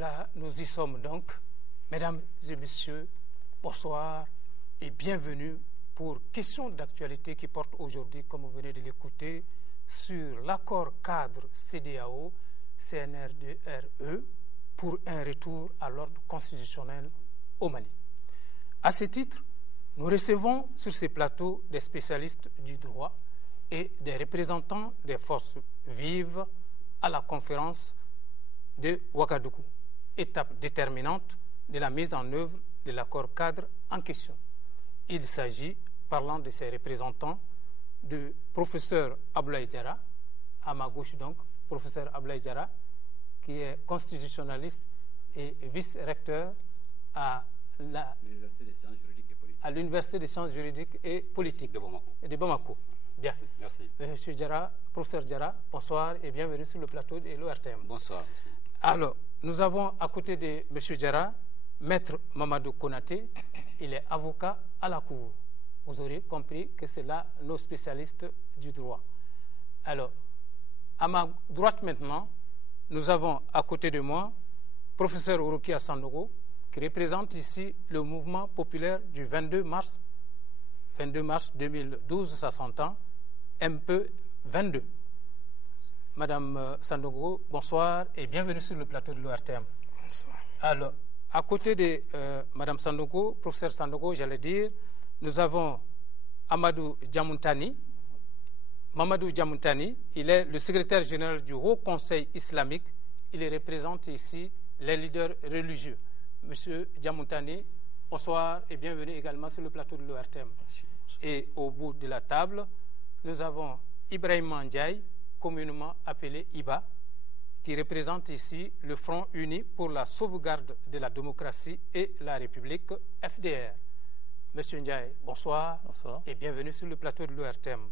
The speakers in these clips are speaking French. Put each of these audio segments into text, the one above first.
Voilà, nous y sommes donc. Mesdames et messieurs, bonsoir et bienvenue pour Questions d'actualité qui porte aujourd'hui, comme vous venez de l'écouter, sur l'accord cadre CEDEAO-CNR2-RE pour un retour à l'ordre constitutionnel au Mali. À ce titre, nous recevons sur ces plateaux des spécialistes du droit et des représentants des forces vives à la conférence de Ouagadougou, étape déterminante de la mise en œuvre de l'accord cadre en question. Il s'agit, parlant de ses représentants, du professeur Abdoulaye Diarra, à ma gauche donc, professeur Abdoulaye Diarra, qui est constitutionnaliste et vice-recteur à l'Université des sciences juridiques et politiques de Bamako. Bien. Merci. Monsieur Diarra, professeur Diarra, bonsoir et bienvenue sur le plateau de l'ORTM. Bonsoir. Alors, nous avons à côté de monsieur Diarra, maître Mamadou Konaté, il est avocat à la Cour. Vous aurez compris que c'est là nos spécialistes du droit. Alors, à ma droite maintenant, nous avons à côté de moi professeur Urukia Sandogo, qui représente ici le mouvement populaire du 22 mars 2012, ça s'entend, MP 22. Madame Sandogo, bonsoir et bienvenue sur le plateau de l'ORTM. Bonsoir. Alors, à côté de Madame Sandogo, professeur Sandogo, j'allais dire, nous avons Amadou Diamoutani. Mamadou Diamoutani, il est le secrétaire général du Haut Conseil islamique. Il représente ici les leaders religieux. Monsieur Diamoutani, bonsoir et bienvenue également sur le plateau de l'ORTM. Et au bout de la table, nous avons Ibrahim Ndiaye, communément appelé IBA, qui représente ici le Front uni pour la sauvegarde de la démocratie et la République, FDR. Monsieur Ndiaye, bonsoir. Bonsoir. Et bienvenue sur le plateau de l'ORTM.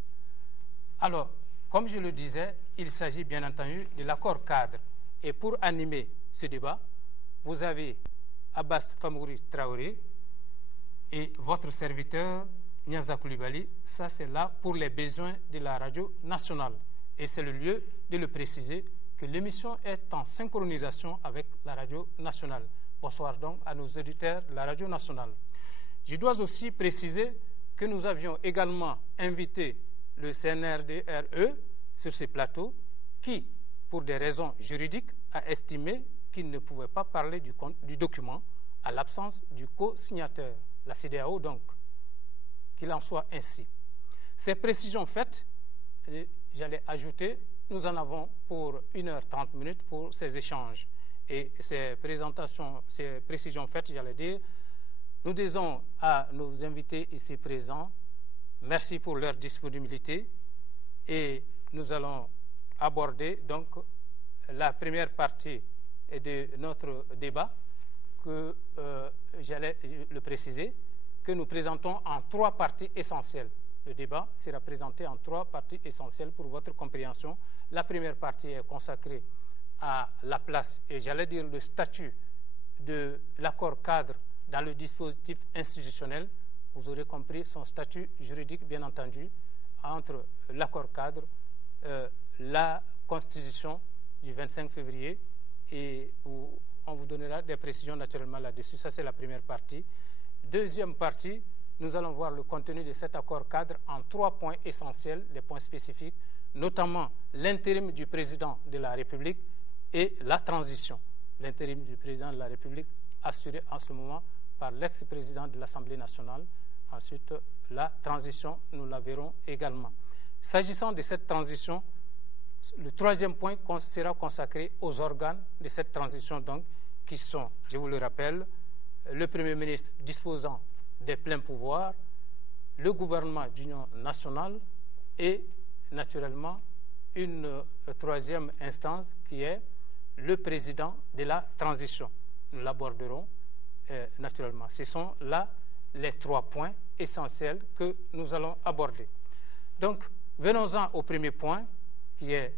Alors, comme je le disais, il s'agit bien entendu de l'accord cadre. Et pour animer ce débat, vous avez Abbas Famouri Traoré et votre serviteur Niaza Koulibaly. Ça, c'est là pour les besoins de la radio nationale. Et c'est le lieu de le préciser que l'émission est en synchronisation avec la radio nationale. Bonsoir donc à nos auditeurs de la radio nationale. Je dois aussi préciser que nous avions également invité le CNR2-RE sur ce plateau qui, pour des raisons juridiques, a estimé qu'il ne pouvait pas parler du document à l'absence du co-signateur, la CEDEAO donc, qu'il en soit ainsi. Ces précisions faites, j'allais ajouter, nous en avons pour 1h30 pour ces échanges. Et ces présentations, ces précisions faites, j'allais dire, nous disons à nos invités ici présents, merci pour leur disponibilité et nous allons aborder donc la première partie de notre débat que j'allais le préciser, que nous présentons en 3 parties essentielles. Le débat sera présenté en 3 parties essentielles pour votre compréhension. La première partie est consacrée à la place et j'allais dire le statut de l'accord cadre dans le dispositif institutionnel. Vous aurez compris son statut juridique, bien entendu, entre l'accord cadre, la Constitution du 25 février et où on vous donnera des précisions naturellement là-dessus. Ça, c'est la première partie. Deuxième partie, nous allons voir le contenu de cet accord cadre en 3 points essentiels, des points spécifiques, notamment l'intérim du président de la République et la transition. L'intérim du président de la République assuré en ce moment par l'ex-président de l'Assemblée nationale. Ensuite, la transition, nous la verrons également. S'agissant de cette transition, le 3e point sera consacré aux organes de cette transition, donc, qui sont, je vous le rappelle, le Premier ministre disposant des pleins pouvoirs, le gouvernement d'union nationale et, naturellement, une 3e instance qui est le président de la transition. Nous l'aborderons naturellement. Ce sont là les 3 points essentiels que nous allons aborder. Donc, venons-en au premier point, qui est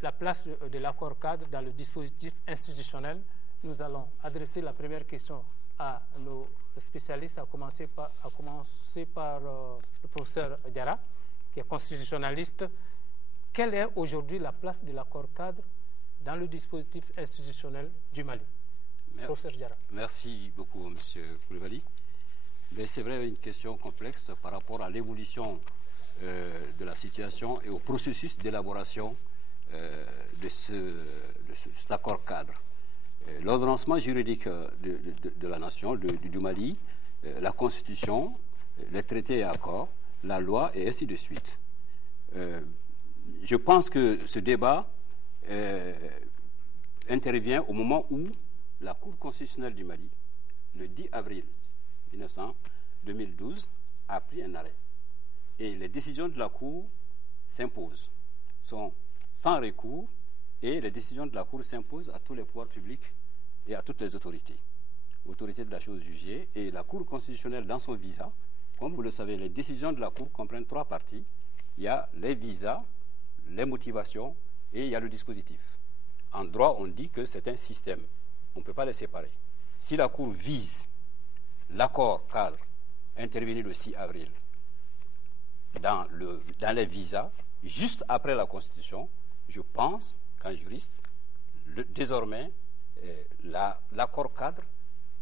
la place de l'accord cadre dans le dispositif institutionnel. Nous allons adresser la première question à nos spécialistes, à commencer par le professeur Diarra, qui est constitutionnaliste. Quelle est aujourd'hui la place de l'accord cadre dans le dispositif institutionnel du Mali. Professeur Diarra. Merci beaucoup, M. Koulibaly. C'est vrai, une question complexe par rapport à l'évolution de la situation et au processus d'élaboration de cet accord cadre. L'ordonnancement juridique de la nation, du Mali, la Constitution, les traités et accords, la loi et ainsi de suite. Je pense que ce débat intervient au moment où la Cour constitutionnelle du Mali, le 10 avril 2012, a pris un arrêt. Et les décisions de la Cour s'imposent, sont sans recours, et les décisions de la Cour s'imposent à tous les pouvoirs publics et à toutes les autorités de la chose jugée. Et la Cour constitutionnelle, dans son visa, comme vous le savez, les décisions de la Cour comprennent 3 parties. Il y a les visas, les motivations et il y a le dispositif. En droit, on dit que c'est un système. On ne peut pas les séparer. Si la Cour vise l'accord cadre intervenu le 6 avril dans les visas, juste après la Constitution, je pense qu'en juriste, désormais, l'accord cadre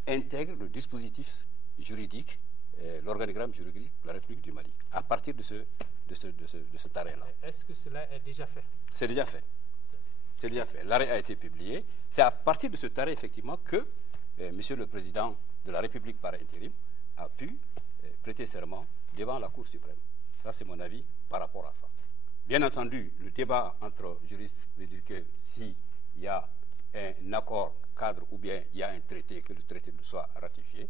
intègre le dispositif juridique, l'organigramme juridique de la République du Mali, à partir de cet arrêt-là. Est-ce que cela est déjà fait? C'est déjà fait. C'est déjà fait. L'arrêt a été publié. C'est à partir de cet arrêt, effectivement, que Monsieur le Président de la République par intérim a pu prêter serment devant la Cour suprême. Ça, c'est mon avis par rapport à ça. Bien entendu, le débat entre juristes veut dire que s'il y a un accord cadre ou bien il y a un traité, que le traité soit ratifié,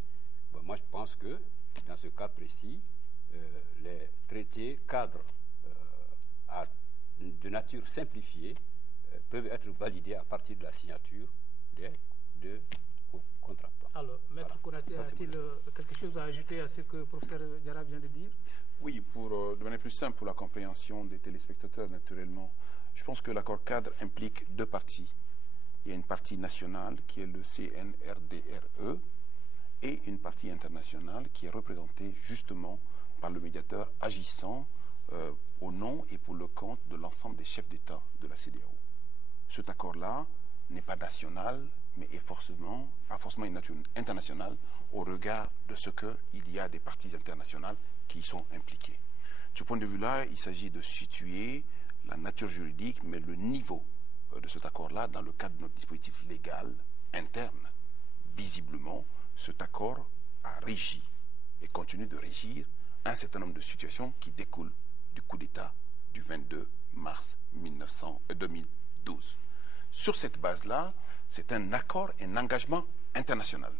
moi je pense que dans ce cas précis, les traités cadres de nature simplifiée peuvent être validés à partir de la signature des deux contractants. Alors, Maître Konaté, a-t-il quelque chose à ajouter à ce que le professeur Diarra vient de dire? Oui, de manière plus simple, pour la compréhension des téléspectateurs, naturellement, je pense que l'accord cadre implique 2 parties. Il y a une partie nationale qui est le CNRDRE et une partie internationale qui est représentée justement par le médiateur agissant au nom et pour le compte de l'ensemble des chefs d'État de la CEDEAO. Cet accord-là n'est pas national, mais a forcément une nature internationale au regard de ce qu'il y a des parties internationales qui y sont impliquées. De ce point de vue-là, il s'agit de situer la nature juridique, mais le niveau de cet accord-là dans le cadre de notre dispositif légal interne. Visiblement, cet accord a régi et continue de régir un certain nombre de situations qui découlent du coup d'État du 22 mars 2012. Sur cette base-là, c'est un accord, un engagement international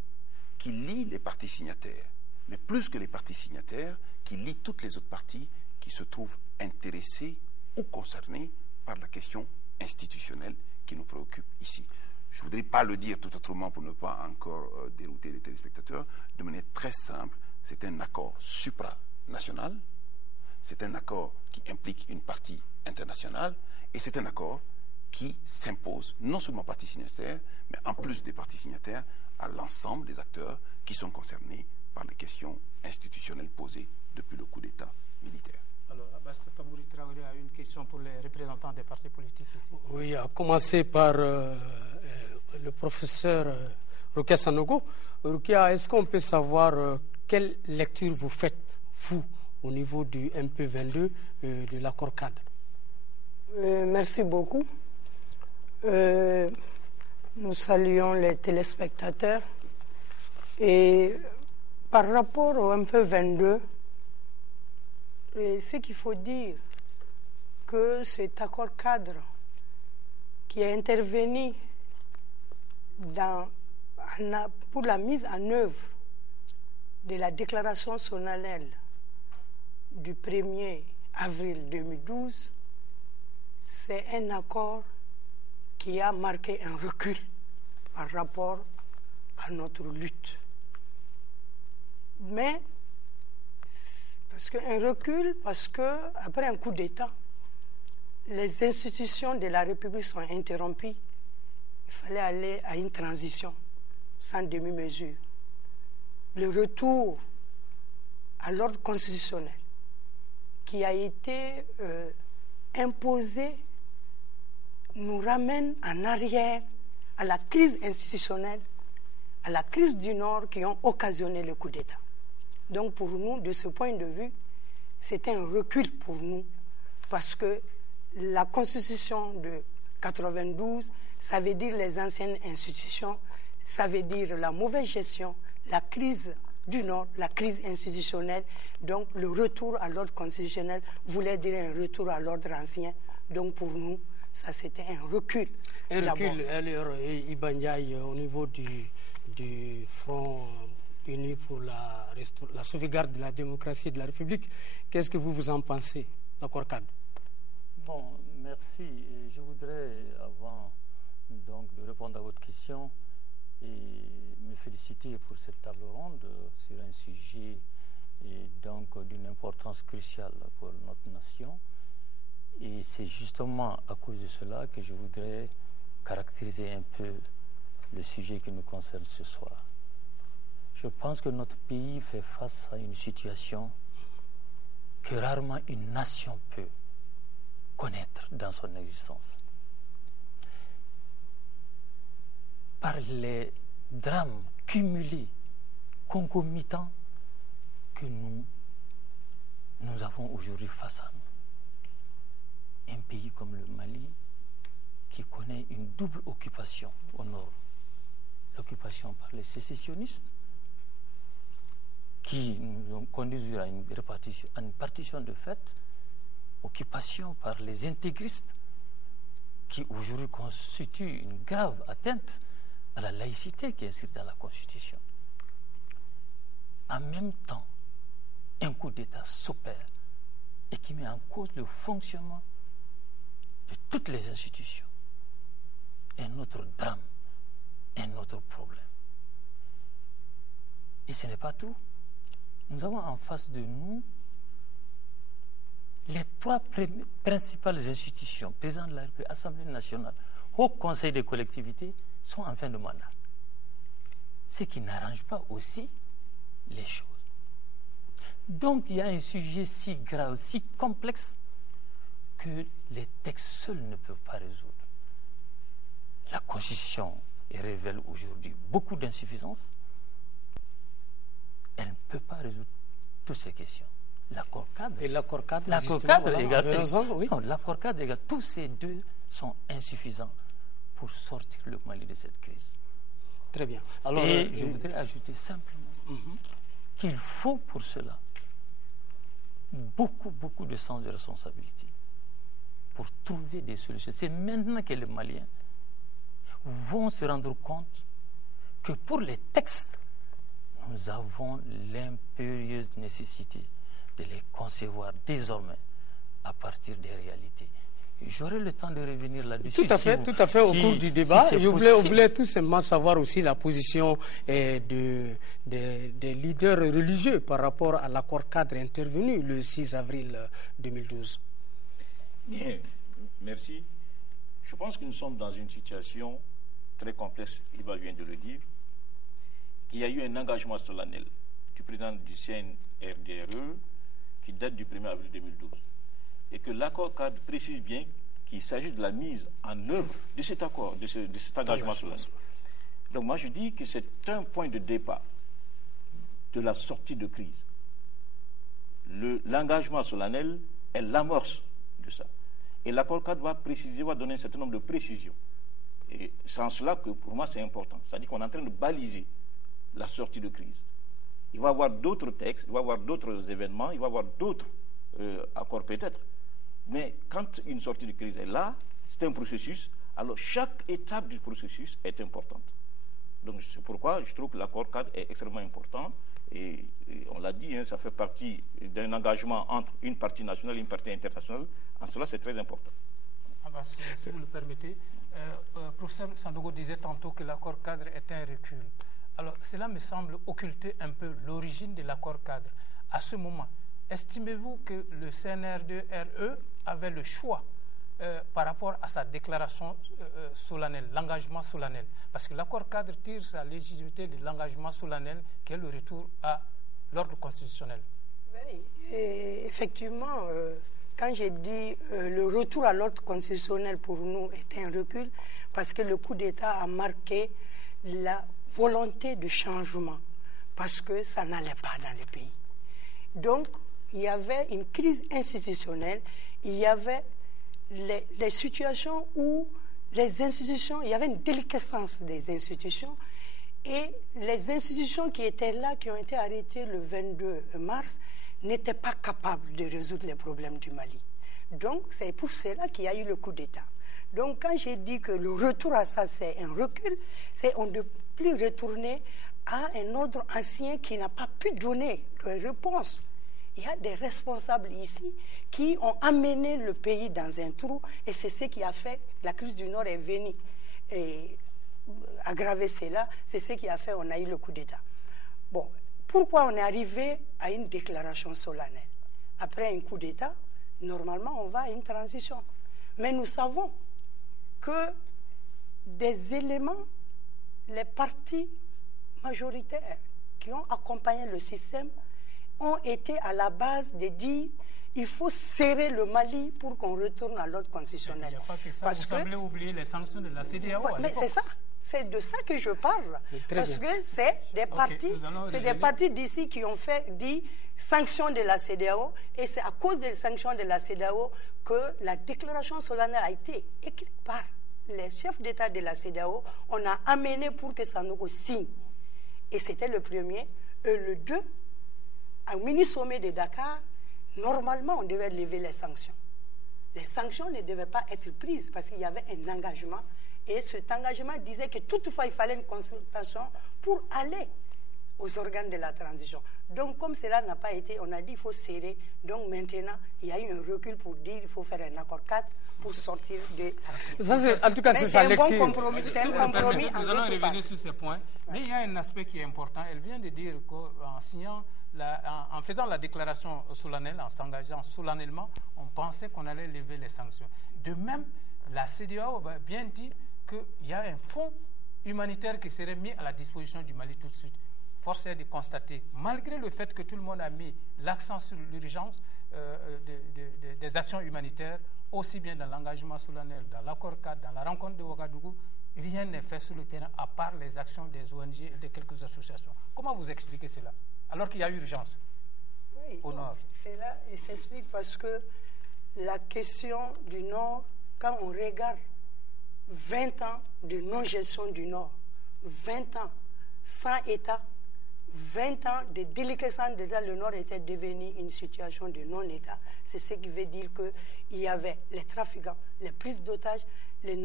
qui lie les parties signataires, mais plus que les parties signataires, qui lie toutes les autres parties qui se trouvent intéressées ou concernées par la question institutionnelle qui nous préoccupe ici. Je ne voudrais pas le dire tout autrement pour ne pas encore dérouter les téléspectateurs. De manière très simple, c'est un accord supranational, c'est un accord qui implique une partie internationale et c'est un accord qui s'impose non seulement aux parties signataires, mais en plus des parties signataires, à l'ensemble des acteurs qui sont concernés par les questions institutionnelles posées depuis le coup d'État militaire. Alors, Abbas Famouri Traoré a une question pour les représentants des partis politiques ici. Oui, à commencer par le professeur Rukia Sanogo. Rukia, est-ce qu'on peut savoir quelle lecture vous faites, vous, au niveau du MP22 de l'accord cadre? Merci beaucoup. Nous saluons les téléspectateurs. Et par rapport au MP22, ce qu'il faut dire, que cet accord cadre qui est intervenu pour la mise en œuvre de la déclaration solennelle du 1er avril 2012, c'est un accord qui a marqué un recul par rapport à notre lutte. Mais parce que après un coup d'État, les institutions de la République sont interrompues. Il fallait aller à une transition sans demi-mesure. Le retour à l'ordre constitutionnel qui a été imposé nous ramène en arrière à la crise institutionnelle, à la crise du Nord qui ont occasionné le coup d'État. Donc pour nous, de ce point de vue, c'était un recul pour nous, parce que la Constitution de 92, ça veut dire les anciennes institutions, ça veut dire la mauvaise gestion, la crise du Nord, la crise institutionnelle. Donc le retour à l'ordre constitutionnel voulait dire un retour à l'ordre ancien. Donc pour nous, ça c'était un recul. Un recul, alors, Iba Ndiaye, au niveau du Front uni pour la sauvegarde de la démocratie et de la République, qu'est-ce que vous en pensez, l'accord cadre? Bon, merci. Et je voudrais, avant donc, de répondre à votre question, et me féliciter pour cette table ronde sur un sujet donc d'une importance cruciale pour notre nation. Et c'est justement à cause de cela que je voudrais caractériser un peu le sujet qui nous concerne ce soir. Je pense que notre pays fait face à une situation que rarement une nation peut connaître dans son existence. Par les drames cumulés, concomitants que nous avons aujourd'hui face à nous. Un pays comme le Mali qui connaît une double occupation au nord. L'occupation par les sécessionnistes qui nous ont conduits à une partition de fait, occupation par les intégristes qui aujourd'hui constituent une grave atteinte à la laïcité qui est inscrite dans la Constitution. En même temps, un coup d'État s'opère et qui met en cause le fonctionnement de toutes les institutions. Un autre drame, un autre problème. Et ce n'est pas tout. Nous avons en face de nous les trois principales institutions, président de la République, Assemblée nationale, Haut Conseil des collectivités, sont en fin de mandat. Ce qui n'arrange pas aussi les choses. Donc il y a un sujet si grave, si complexe, que les textes seuls ne peuvent pas résoudre. La Constitution révèle aujourd'hui beaucoup d'insuffisances. Elle ne peut pas résoudre toutes ces questions. L'accord cadre. Et l'accord cadre, l'accord cadre égale. Tous ces deux sont insuffisants pour sortir le Mali de cette crise. Très bien. Alors, je voudrais ajouter simplement qu'il faut pour cela beaucoup de sens de responsabilité pour trouver des solutions. C'est maintenant que les Maliens vont se rendre compte que pour les textes, nous avons l'impérieuse nécessité de les concevoir désormais à partir des réalités. J'aurai le temps de revenir là-dessus. Tout à fait, au cours du débat. Je voulais tout simplement savoir aussi la position des leaders religieux par rapport à l'accord cadre intervenu le 6 avril 2012. Bien, merci. Je pense que nous sommes dans une situation très complexe, Iba vient de le dire, qu'il y a eu un engagement solennel du président du CNRDRE qui date du 1er avril 2012. Et que l'accord cadre précise bien qu'il s'agit de la mise en œuvre de cet accord, de cet engagement solennel. Donc moi je dis que c'est un point de départ de la sortie de crise. L'engagement solennel est l'amorce de ça. Et l'accord cadre va préciser, va donner un certain nombre de précisions. Et c'est en cela que pour moi c'est important. C'est-à-dire qu'on est en train de baliser la sortie de crise. Il va y avoir d'autres textes, il va y avoir d'autres événements, il va y avoir d'autres accords peut-être. Mais quand une sortie de crise est là, c'est un processus, alors chaque étape du processus est importante. Donc c'est pourquoi je trouve que l'accord cadre est extrêmement important. Et on l'a dit, ça fait partie d'un engagement entre une partie nationale et une partie internationale. En cela, c'est très important. Si vous le permettez, professeur Sandogo disait tantôt que l'accord cadre est un recul. Alors, cela me semble occulter un peu l'origine de l'accord cadre. À ce moment, estimez-vous que le CNRDRE avait le choix par rapport à sa déclaration solennelle, l'engagement solennel? Parce que l'accord cadre tire sa légitimité de l'engagement solennel qui est le retour à l'ordre constitutionnel. Oui, effectivement, quand j'ai dit le retour à l'ordre constitutionnel pour nous était un recul, parce que le coup d'État a marqué la volonté de changement, parce que ça n'allait pas dans le pays. Donc, il y avait une crise institutionnelle, il y avait les situations où les institutions, il y avait une déliquescence des institutions, et les institutions qui étaient là, qui ont été arrêtées le 22 mars, n'étaient pas capables de résoudre les problèmes du Mali. Donc, c'est pour cela qu'il y a eu le coup d'État. Donc, quand j'ai dit que le retour à ça, c'est un recul, c'est on ne peut plus retourner à un ordre ancien qui n'a pas pu donner de réponse. Il y a des responsables ici qui ont amené le pays dans un trou, et c'est ce qui a fait, la crise du Nord est venue et aggraver cela, c'est ce qui a fait qu'on a eu le coup d'État. Bon, pourquoi on est arrivé à une déclaration solennelle? Après un coup d'État, normalement, on va à une transition. Mais nous savons que des éléments, les partis majoritaires qui ont accompagné le système ont été à la base de dire il faut serrer le Mali pour qu'on retourne à l'ordre constitutionnel. Il n'y a pas que ça, parce vous semblez oublier les sanctions de la CEDEAO. Ouais, mais c'est ça. C'est de ça que je parle. Parce que c'est des partis d'ici qui ont dit sanctions de la CEDEAO, et c'est à cause des sanctions de la CEDEAO que la déclaration solennelle a été écrite par les chefs d'État de la CEDEAO. On a amené pour que Sanogo signe. Et c'était le premier. Et le 2, au mini-sommet de Dakar, normalement, on devait lever les sanctions. Les sanctions ne devaient pas être prises parce qu'il y avait un engagement. Et cet engagement disait que toutefois, il fallait une consultation pour aller aux organes de la transition. Donc, comme cela n'a pas été, on a dit qu'il faut serrer. Donc, maintenant, il y a eu un recul pour dire qu'il faut faire un accord 4 pour sortir de... En tout cas, c'est sa lecture. C'est un bon compromis. C'est un compromis. Nous allons revenir sur ce point. Mais il y a un aspect qui est important. Elle vient de dire qu'en signant, en faisant la déclaration solennelle, en s'engageant solennellement, on pensait qu'on allait lever les sanctions. De même, la CEDEAO va bien dire qu'il y a un fonds humanitaire qui serait mis à la disposition du Mali tout de suite. Force est de constater, malgré le fait que tout le monde a mis l'accent sur l'urgence des actions humanitaires, aussi bien dans l'engagement solennel, dans l'accord cadre, dans la rencontre de Ouagadougou, rien n'est fait sur le terrain à part les actions des ONG et de quelques associations. Comment vous expliquez cela, alors qu'il y a urgence au Nord? Cela s'explique parce que la question du Nord, quand on regarde 20 ans de non-gestion du Nord, 20 ans sans État, 20 ans de déliquescence d'État, le Nord était devenu une situation de non-État. C'est ce qui veut dire qu'il y avait les trafiquants, les prises d'otages, les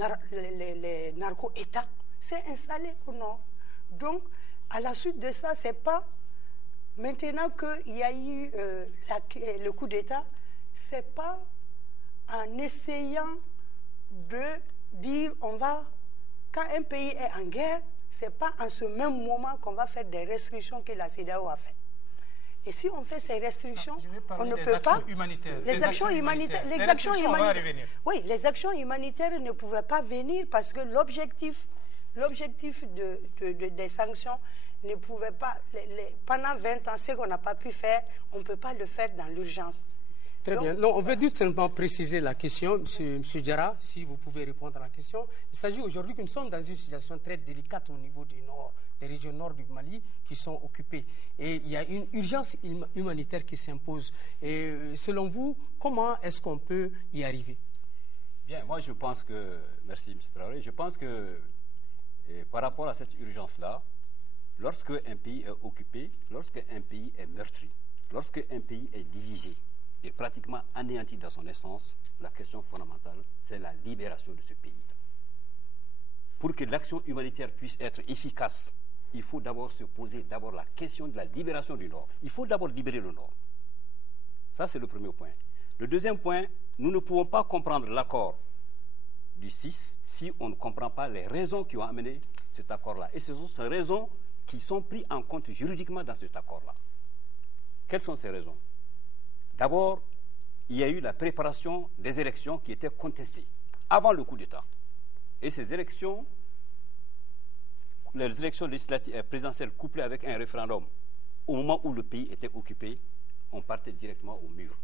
narco-États. C'est installé au Nord. Donc, à la suite de ça, c'est pas maintenant qu'il y a eu le coup d'État, c'est pas en essayant de dire quand un pays est en guerre, ce n'est pas en ce même moment qu'on va faire des restrictions que la CEDEAO a fait. Et si on fait ces restrictions, on ne peut pas... Les actions humanitaires. Oui, les actions humanitaires ne pouvaient pas venir parce que l'objectif des sanctions ne pouvait pas... pendant 20 ans, ce qu'on n'a pas pu faire, on ne peut pas le faire dans l'urgence. Très bien. Non, on veut juste seulement préciser la question, M. Diarra, si vous pouvez répondre à la question. Il s'agit aujourd'hui que nous sommes dans une situation très délicate au niveau du Nord, des régions nord du Mali qui sont occupées. Et il y a une urgence humanitaire qui s'impose. Et selon vous, comment est-ce qu'on peut y arriver? Bien, moi je pense que, merci M. Traoré, je pense que par rapport à cette urgence-là, lorsque un pays est occupé, lorsque un pays est meurtri, lorsque un pays est divisé, est pratiquement anéanti dans son essence, la question fondamentale, c'est la libération de ce pays. Pour que l'action humanitaire puisse être efficace, il faut d'abord se poser la question de la libération du Nord. Il faut d'abord libérer le Nord. Ça, c'est le premier point. Le deuxième point, nous ne pouvons pas comprendre l'accord du 6 si on ne comprend pas les raisons qui ont amené cet accord-là. Et ce sont ces raisons qui sont prises en compte juridiquement dans cet accord-là. Quelles sont ces raisons? D'abord, il y a eu la préparation des élections qui étaient contestées avant le coup d'État. Et ces élections, les élections législatives et présidentielles couplées avec un référendum, au moment où le pays était occupé, on partait directement au mur.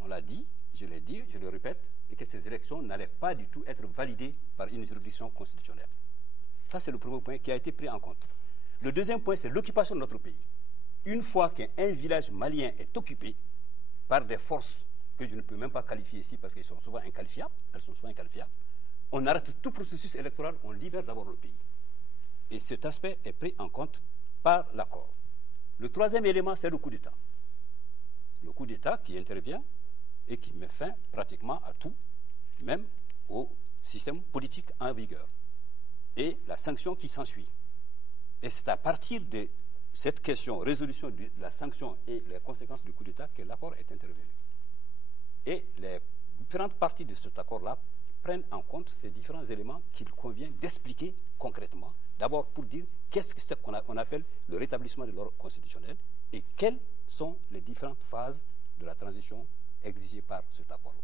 On l'a dit, je l'ai dit, je le répète, et que ces élections n'allaient pas du tout être validées par une juridiction constitutionnelle. Ça, c'est le premier point qui a été pris en compte. Le deuxième point, c'est l'occupation de notre pays. Une fois qu'un village malien est occupé par des forces que je ne peux même pas qualifier ici parce qu'elles sont souvent inqualifiables, on arrête tout processus électoral, on libère d'abord le pays. Et cet aspect est pris en compte par l'accord. Le troisième élément, c'est le coup d'État. Le coup d'État qui intervient et qui met fin pratiquement à tout, même au système politique en vigueur. Et la sanction qui s'ensuit. Et c'est à partir de cette question, résolution de la sanction et les conséquences du coup d'État que l'accord est intervenu. Et les différentes parties de cet accord-là prennent en compte ces différents éléments qu'il convient d'expliquer concrètement. D'abord pour dire qu'est-ce que c'est qu'on appelle le rétablissement de l'ordre constitutionnel et quelles sont les différentes phases de la transition exigées par cet accord-là.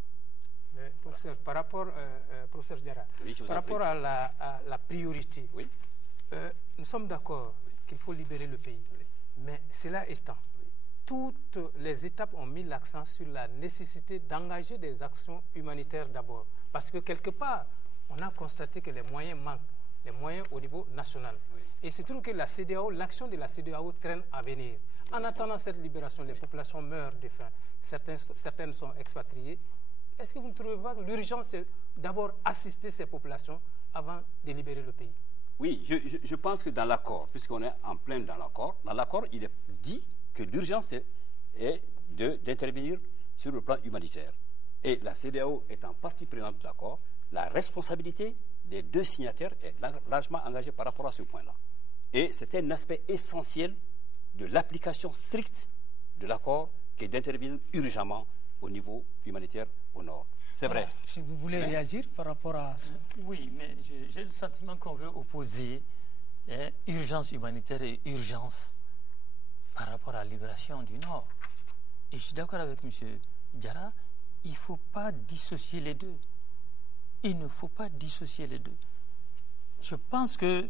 Professeur, par rapport, professeur Diarra, oui, par rapport à la priorité, oui. Nous sommes d'accord qu'il faut libérer le pays. Oui. Mais cela étant, toutes les étapes ont mis l'accent sur la nécessité d'engager des actions humanitaires d'abord. Parce que quelque part, on a constaté que les moyens manquent, les moyens au niveau national. Oui. Et c'est trouve que la CEDEAO, l'action de la CEDEAO traîne à venir. En attendant cette libération, les populations meurent de faim. Certaines sont expatriées. Est-ce que vous ne trouvez pas que l'urgence, c'est d'abord assister ces populations avant de libérer le pays? Oui, je pense que dans l'accord, puisqu'on est en plein dans l'accord, il est dit que l'urgence est d'intervenir sur le plan humanitaire. Et la CEDEAO étant partie prenante de l'accord, la responsabilité des deux signataires est largement engagée par rapport à ce point-là. Et c'est un aspect essentiel de l'application stricte de l'accord qui est d'intervenir urgemment au niveau humanitaire au nord. C'est vrai. Si vous voulez réagir par rapport à ça. Oui, mais j'ai le sentiment qu'on veut opposer urgence humanitaire et urgence par rapport à la libération du Nord. Et je suis d'accord avec M. Diarra, il ne faut pas dissocier les deux. Il ne faut pas dissocier les deux. Je pense que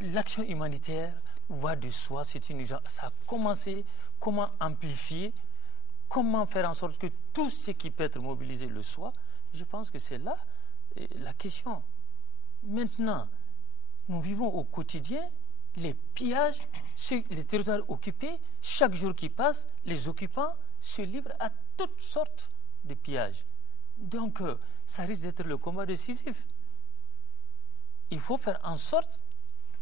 l'action humanitaire va de soi, c'est une urgence. Ça a commencé, comment amplifier, comment faire en sorte que tout ce qui peut être mobilisé le soit. Je pense que c'est là la question. Maintenant, nous vivons au quotidien les pillages sur les territoires occupés. Chaque jour qui passe, les occupants se livrent à toutes sortes de pillages. Donc, ça risque d'être le combat décisif. Il faut faire en sorte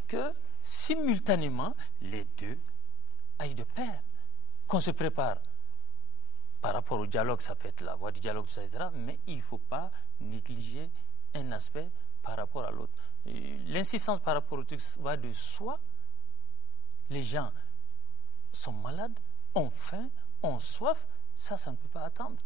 que, simultanément, les deux aillent de pair. Qu'on se prépare. Par rapport au dialogue, ça peut être la voie du dialogue, etc. Mais il ne faut pas négliger un aspect par rapport à l'autre. L'insistance par rapport au truc va de soi. Les gens sont malades, ont faim, ont soif. Ça ne peut pas attendre.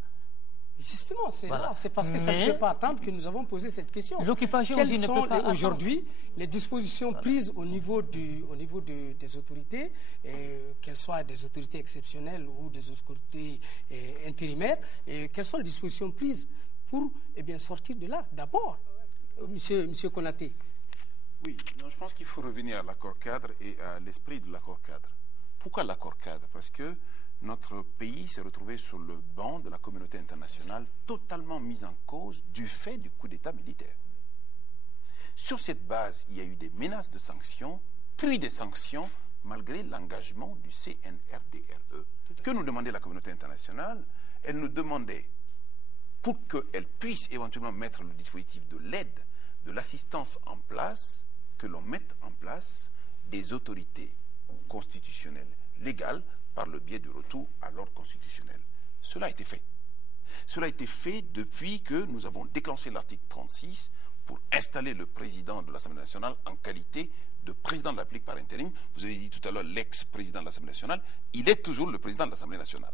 Justement, c'est voilà. C'est parce que ça ne peut pas attendre que nous avons posé cette question. L'occupation Quelles ne sont peut pas aujourd'hui les dispositions prises au niveau des autorités, qu'elles soient des autorités exceptionnelles ou des autorités intérimaires, quelles sont les dispositions prises pour sortir de là? D'abord, Monsieur Konaté. Oui, non, je pense qu'il faut revenir à l'accord cadre et à l'esprit de l'accord cadre. Pourquoi l'accord cadre? Parce que notre pays s'est retrouvé sur le banc de la communauté internationale totalement mis en cause du fait du coup d'État militaire. Sur cette base, il y a eu des menaces de sanctions, puis des sanctions malgré l'engagement du CNRDRE. Que nous demandait la communauté internationale? Elle nous demandait, pour qu'elle puisse éventuellement mettre le dispositif de l'aide, de l'assistance en place, que l'on mette en place des autorités constitutionnelles légales par le biais du retour à l'ordre constitutionnel. Cela a été fait. Cela a été fait depuis que nous avons déclenché l'article 36 pour installer le président de l'Assemblée nationale en qualité de président de la République par intérim. Vous avez dit tout à l'heure l'ex-président de l'Assemblée nationale. Il est toujours le président de l'Assemblée nationale.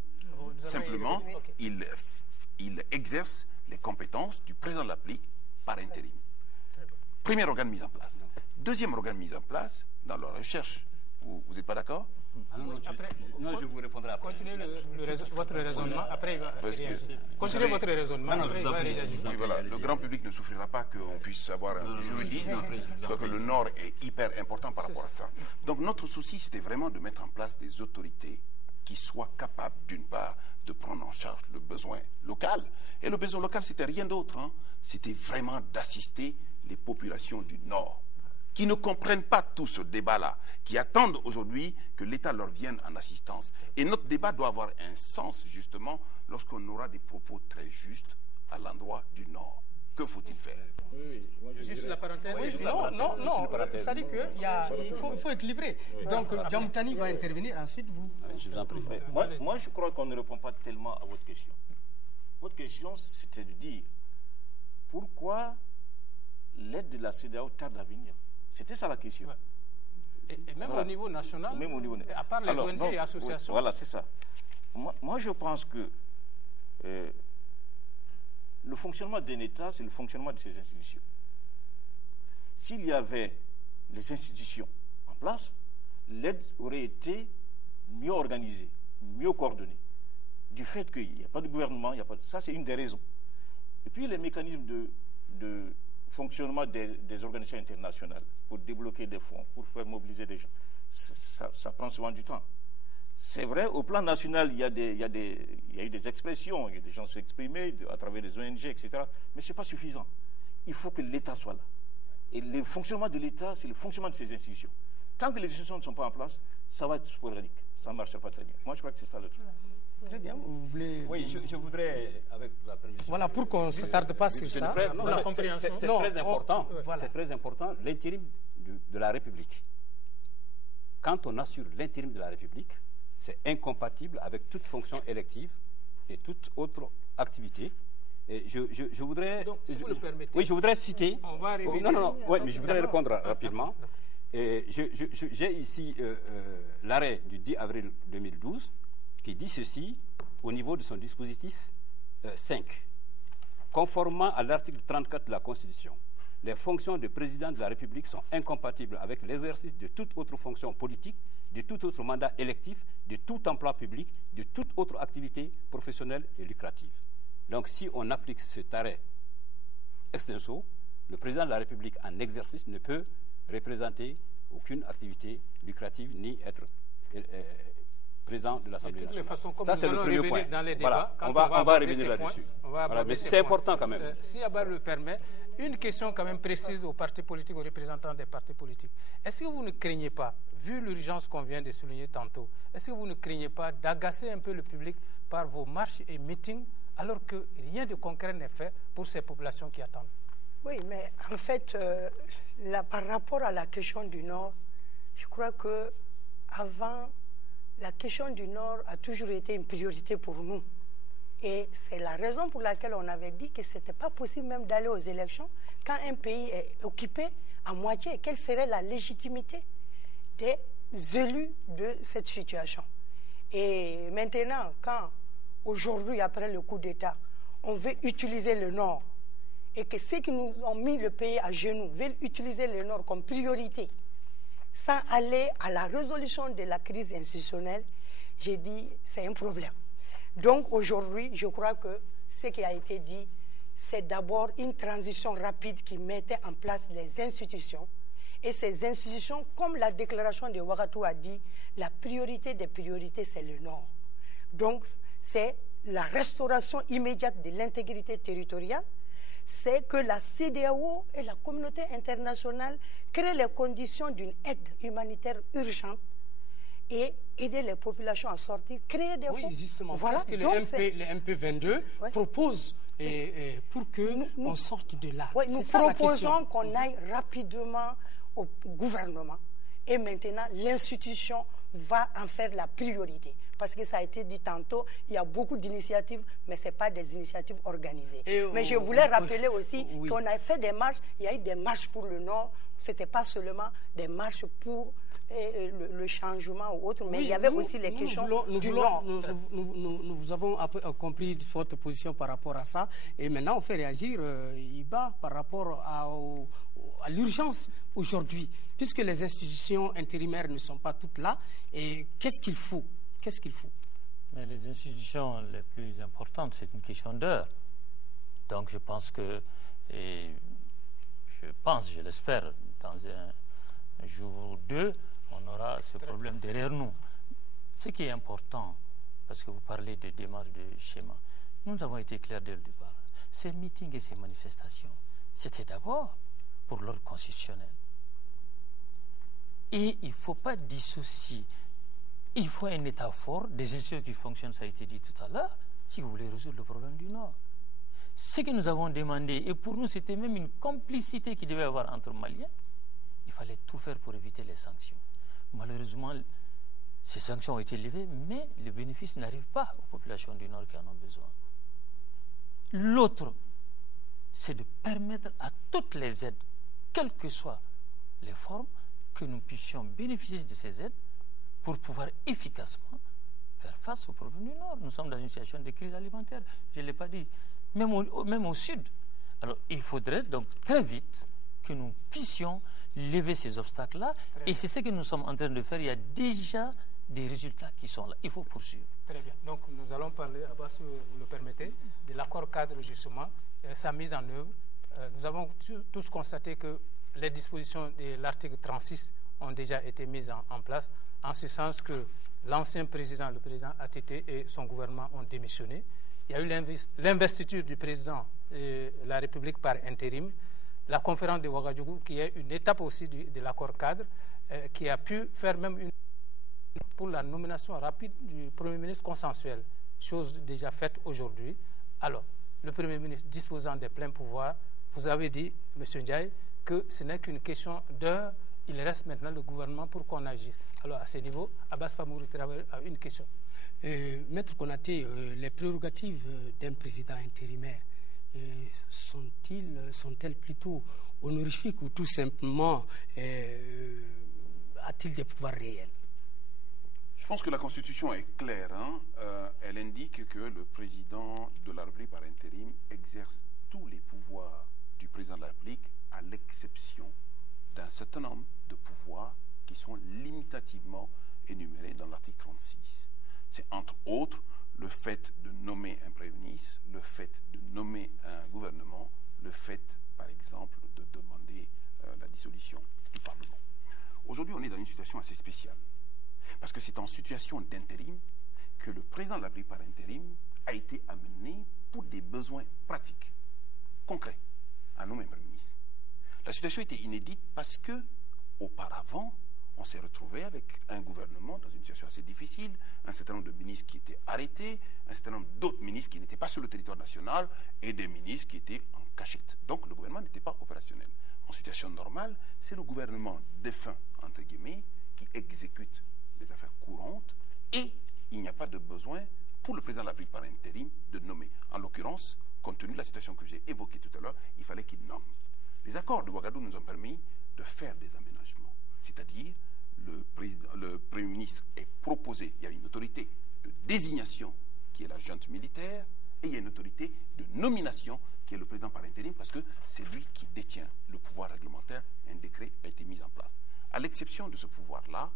Simplement, il exerce les compétences du président de la République par intérim. Premier organe mis en place. Deuxième organe mis en place, dans la recherche. Vous n'êtes pas d'accord? Non, je vous répondrai après. Continuez votre raisonnement. Après, il va continuez votre raisonnement. Après, il va réagir. Oui, voilà. Le grand public ne souffrira pas qu'on puisse avoir un juridisme. Je crois que le Nord est hyper important par rapport à ça. Donc notre souci, c'était vraiment de mettre en place des autorités qui soient capables, d'une part, de prendre en charge local. Et le besoin local, c'était rien d'autre. Hein. C'était vraiment d'assister les populations du Nord, qui ne comprennent pas tout ce débat-là, qui attendent aujourd'hui que l'État leur vienne en assistance. Et notre débat doit avoir un sens, justement, lorsqu'on aura des propos très justes à l'endroit du Nord. Que faut-il faire? Juste la parenthèse. Non, ça dit qu'il faut équilibrer. Donc, Djamtani va intervenir, ensuite vous. Je vous en prie. Moi, je crois qu'on ne répond pas tellement à votre question. Votre question, c'était de dire pourquoi l'aide de la CEDEAO tarde à venir. C'était ça la question. Ouais. Et même au niveau national, même au niveau... à part les ONG et associations. Voilà, c'est ça. Moi, je pense que le fonctionnement d'un État, c'est le fonctionnement de ses institutions. S'il y avait les institutions en place, l'aide aurait été mieux organisée, mieux coordonnée. Du fait qu'il n'y a pas de gouvernement, ça c'est une des raisons. Et puis les mécanismes de fonctionnement des organisations internationales pour débloquer des fonds, pour faire mobiliser des gens, ça prend souvent du temps. C'est vrai, au plan national, il y a eu des expressions, il y a des gens qui sont exprimés à travers les ONG, etc. Mais ce n'est pas suffisant. Il faut que l'État soit là. Et le fonctionnement de l'État, c'est le fonctionnement de ses institutions. Tant que les institutions ne sont pas en place, ça va être sporadique. Ça ne marchera pas très bien. Moi, je crois que c'est ça le truc. Très bien. Vous voulez... Oui, je voudrais, avec la permission... Voilà, pour qu'on ne s'attarde pas sur ça. C'est très important. C'est très important, l'intérim de la République. Quand on assure l'intérim de la République, c'est incompatible avec toute fonction élective et toute autre activité. Et je voudrais... Donc, si vous le permettez... Oui, je voudrais citer... On va arriver... mais je voudrais répondre rapidement. J'ai ici l'arrêt du 10 avril 2012 qui dit ceci au niveau de son dispositif 5. Conformément à l'article 34 de la Constitution, les fonctions de président de la République sont incompatibles avec l'exercice de toute autre fonction politique, de tout autre mandat électif, de tout emploi public, de toute autre activité professionnelle et lucrative. Donc si on applique cet arrêt extenso, le président de la République en exercice ne peut représenter aucune activité lucrative ni être président de l'Assemblée nationale. Ça, c'est le premier point. Dans les débats, voilà. on va revenir là-dessus. Mais c'est important quand même. Si Abba le permet, une question quand même précise aux partis politiques, aux représentants des partis politiques. Est-ce que vous ne craignez pas, vu l'urgence qu'on vient de souligner tantôt, est-ce que vous ne craignez pas d'agacer un peu le public par vos marches et meetings alors que rien de concret n'est fait pour ces populations qui attendent? Oui, mais en fait, par rapport à la question du Nord, je crois que avant, la question du Nord a toujours été une priorité pour nous. Et c'est la raison pour laquelle on avait dit que ce n'était pas possible même d'aller aux élections quand un pays est occupé à moitié. Quelle serait la légitimité des élus de cette situation? Et maintenant, quand aujourd'hui, après le coup d'État, on veut utiliser le Nord et que ceux qui nous ont mis le pays à genoux veulent utiliser le Nord comme priorité, sans aller à la résolution de la crise institutionnelle, j'ai dit c'est un problème. Donc aujourd'hui, je crois que ce qui a été dit, c'est d'abord une transition rapide qui mettait en place les institutions. Et ces institutions, comme la déclaration de Ouagadougou a dit, la priorité des priorités, c'est le Nord. Donc c'est la restauration immédiate de l'intégrité territoriale, c'est que la CEDEAO et la communauté internationale créent les conditions d'une aide humanitaire urgente et aider les populations à sortir, créer des fonds. Oui, justement, voilà. Parce que le MP22 propose pour qu'on sorte de là. Oui, nous proposons qu'on aille rapidement au gouvernement et maintenant l'institution va en faire la priorité. Parce que ça a été dit tantôt, il y a beaucoup d'initiatives, mais ce n'est pas des initiatives organisées. Mais je voulais rappeler aussi qu'on a fait des marches, il y a eu des marches pour le Nord, ce n'était pas seulement des marches pour le changement ou autre, mais il y avait aussi les questions du Nord. Nous avons compris votre position par rapport à ça, et maintenant on fait réagir Iba par rapport à l'urgence aujourd'hui, puisque les institutions intérimaires ne sont pas toutes là, et qu'est-ce qu'il faut? Qu'est-ce qu'il faut? Mais les institutions les plus importantes, c'est une question d'heure. Donc je pense que, je l'espère, dans un jour ou deux, on aura ce problème derrière nous. Ce qui est important, parce que vous parlez de démarche de schéma, nous avons été clairs dès le départ. Ces meetings et ces manifestations, c'était d'abord pour l'ordre constitutionnel. Et il ne faut pas dissocier. Il faut un État fort, des institutions qui fonctionnent, ça a été dit tout à l'heure, si vous voulez résoudre le problème du Nord. Ce que nous avons demandé, et pour nous c'était même une complicité qu'il devait y avoir entre Maliens, il fallait tout faire pour éviter les sanctions. Malheureusement, ces sanctions ont été levées, mais le bénéfice n'arrive pas aux populations du Nord qui en ont besoin. L'autre, c'est de permettre à toutes les aides, quelles que soient les formes, que nous puissions bénéficier de ces aides pour pouvoir efficacement faire face aux problèmes du Nord. Nous sommes dans une situation de crise alimentaire, je ne l'ai pas dit, même au Sud. Alors, il faudrait donc très vite que nous puissions lever ces obstacles-là, et c'est ce que nous sommes en train de faire. Il y a déjà des résultats qui sont là. Il faut poursuivre. Très bien. Donc, nous allons parler, Abbas, si vous le permettez, de l'accord cadre, justement, sa mise en œuvre. Nous avons tous constaté que les dispositions de l'article 36 ont déjà été mises en place, en ce sens que l'ancien président, le président ATT et son gouvernement ont démissionné. Il y a eu l'investiture du président de la République par intérim, la conférence de Ouagadougou, qui est une étape aussi de l'accord cadre, qui a pu faire même une pour la nomination rapide du Premier ministre consensuel, chose déjà faite aujourd'hui. Alors, le Premier ministre disposant des pleins pouvoirs, vous avez dit, M. Ndiaye, que ce n'est qu'une question d'heure. Il reste maintenant le gouvernement pour qu'on agisse. Alors, à ce niveau, Abbas Famouri a une question. Maître Konaté, les prérogatives d'un président intérimaire sont-elles plutôt honorifiques ou tout simplement a-t-il des pouvoirs réels? Je pense que la Constitution est claire. Elle indique que le président de la République par intérim exerce tous les pouvoirs du président de la République, à l'exception d'un certain nombre de pouvoirs qui sont limitativement énumérés dans l'article 36. C'est entre autres le fait de nommer un Premier ministre, le fait de nommer un gouvernement, le fait, par exemple, de demander la dissolution du Parlement. Aujourd'hui, on est dans une situation assez spéciale, parce que c'est en situation d'intérim que le président de la République par intérim a été amené pour des besoins pratiques, concrets, à nommer un Premier ministre. La situation était inédite parce que, auparavant, on s'est retrouvé avec un gouvernement dans une situation assez difficile, un certain nombre de ministres qui étaient arrêtés, un certain nombre d'autres ministres qui n'étaient pas sur le territoire national et des ministres qui étaient en cachette. Donc le gouvernement n'était pas opérationnel. En situation normale, c'est le gouvernement défunt, entre guillemets, qui exécute les affaires courantes et il n'y a pas de besoin pour le président de la République par intérim de nommer. En l'occurrence, compte tenu de la situation que j'ai évoquée tout à l'heure, il fallait qu'il nomme. Les accords de Ouagadougou nous ont permis de faire des aménagements. C'est-à-dire, le Premier ministre est proposé, il y a une autorité de désignation qui est la junte militaire, et il y a une autorité de nomination qui est le président par intérim, parce que c'est lui qui détient le pouvoir réglementaire. Un décret a été mis en place. À l'exception de ce pouvoir-là,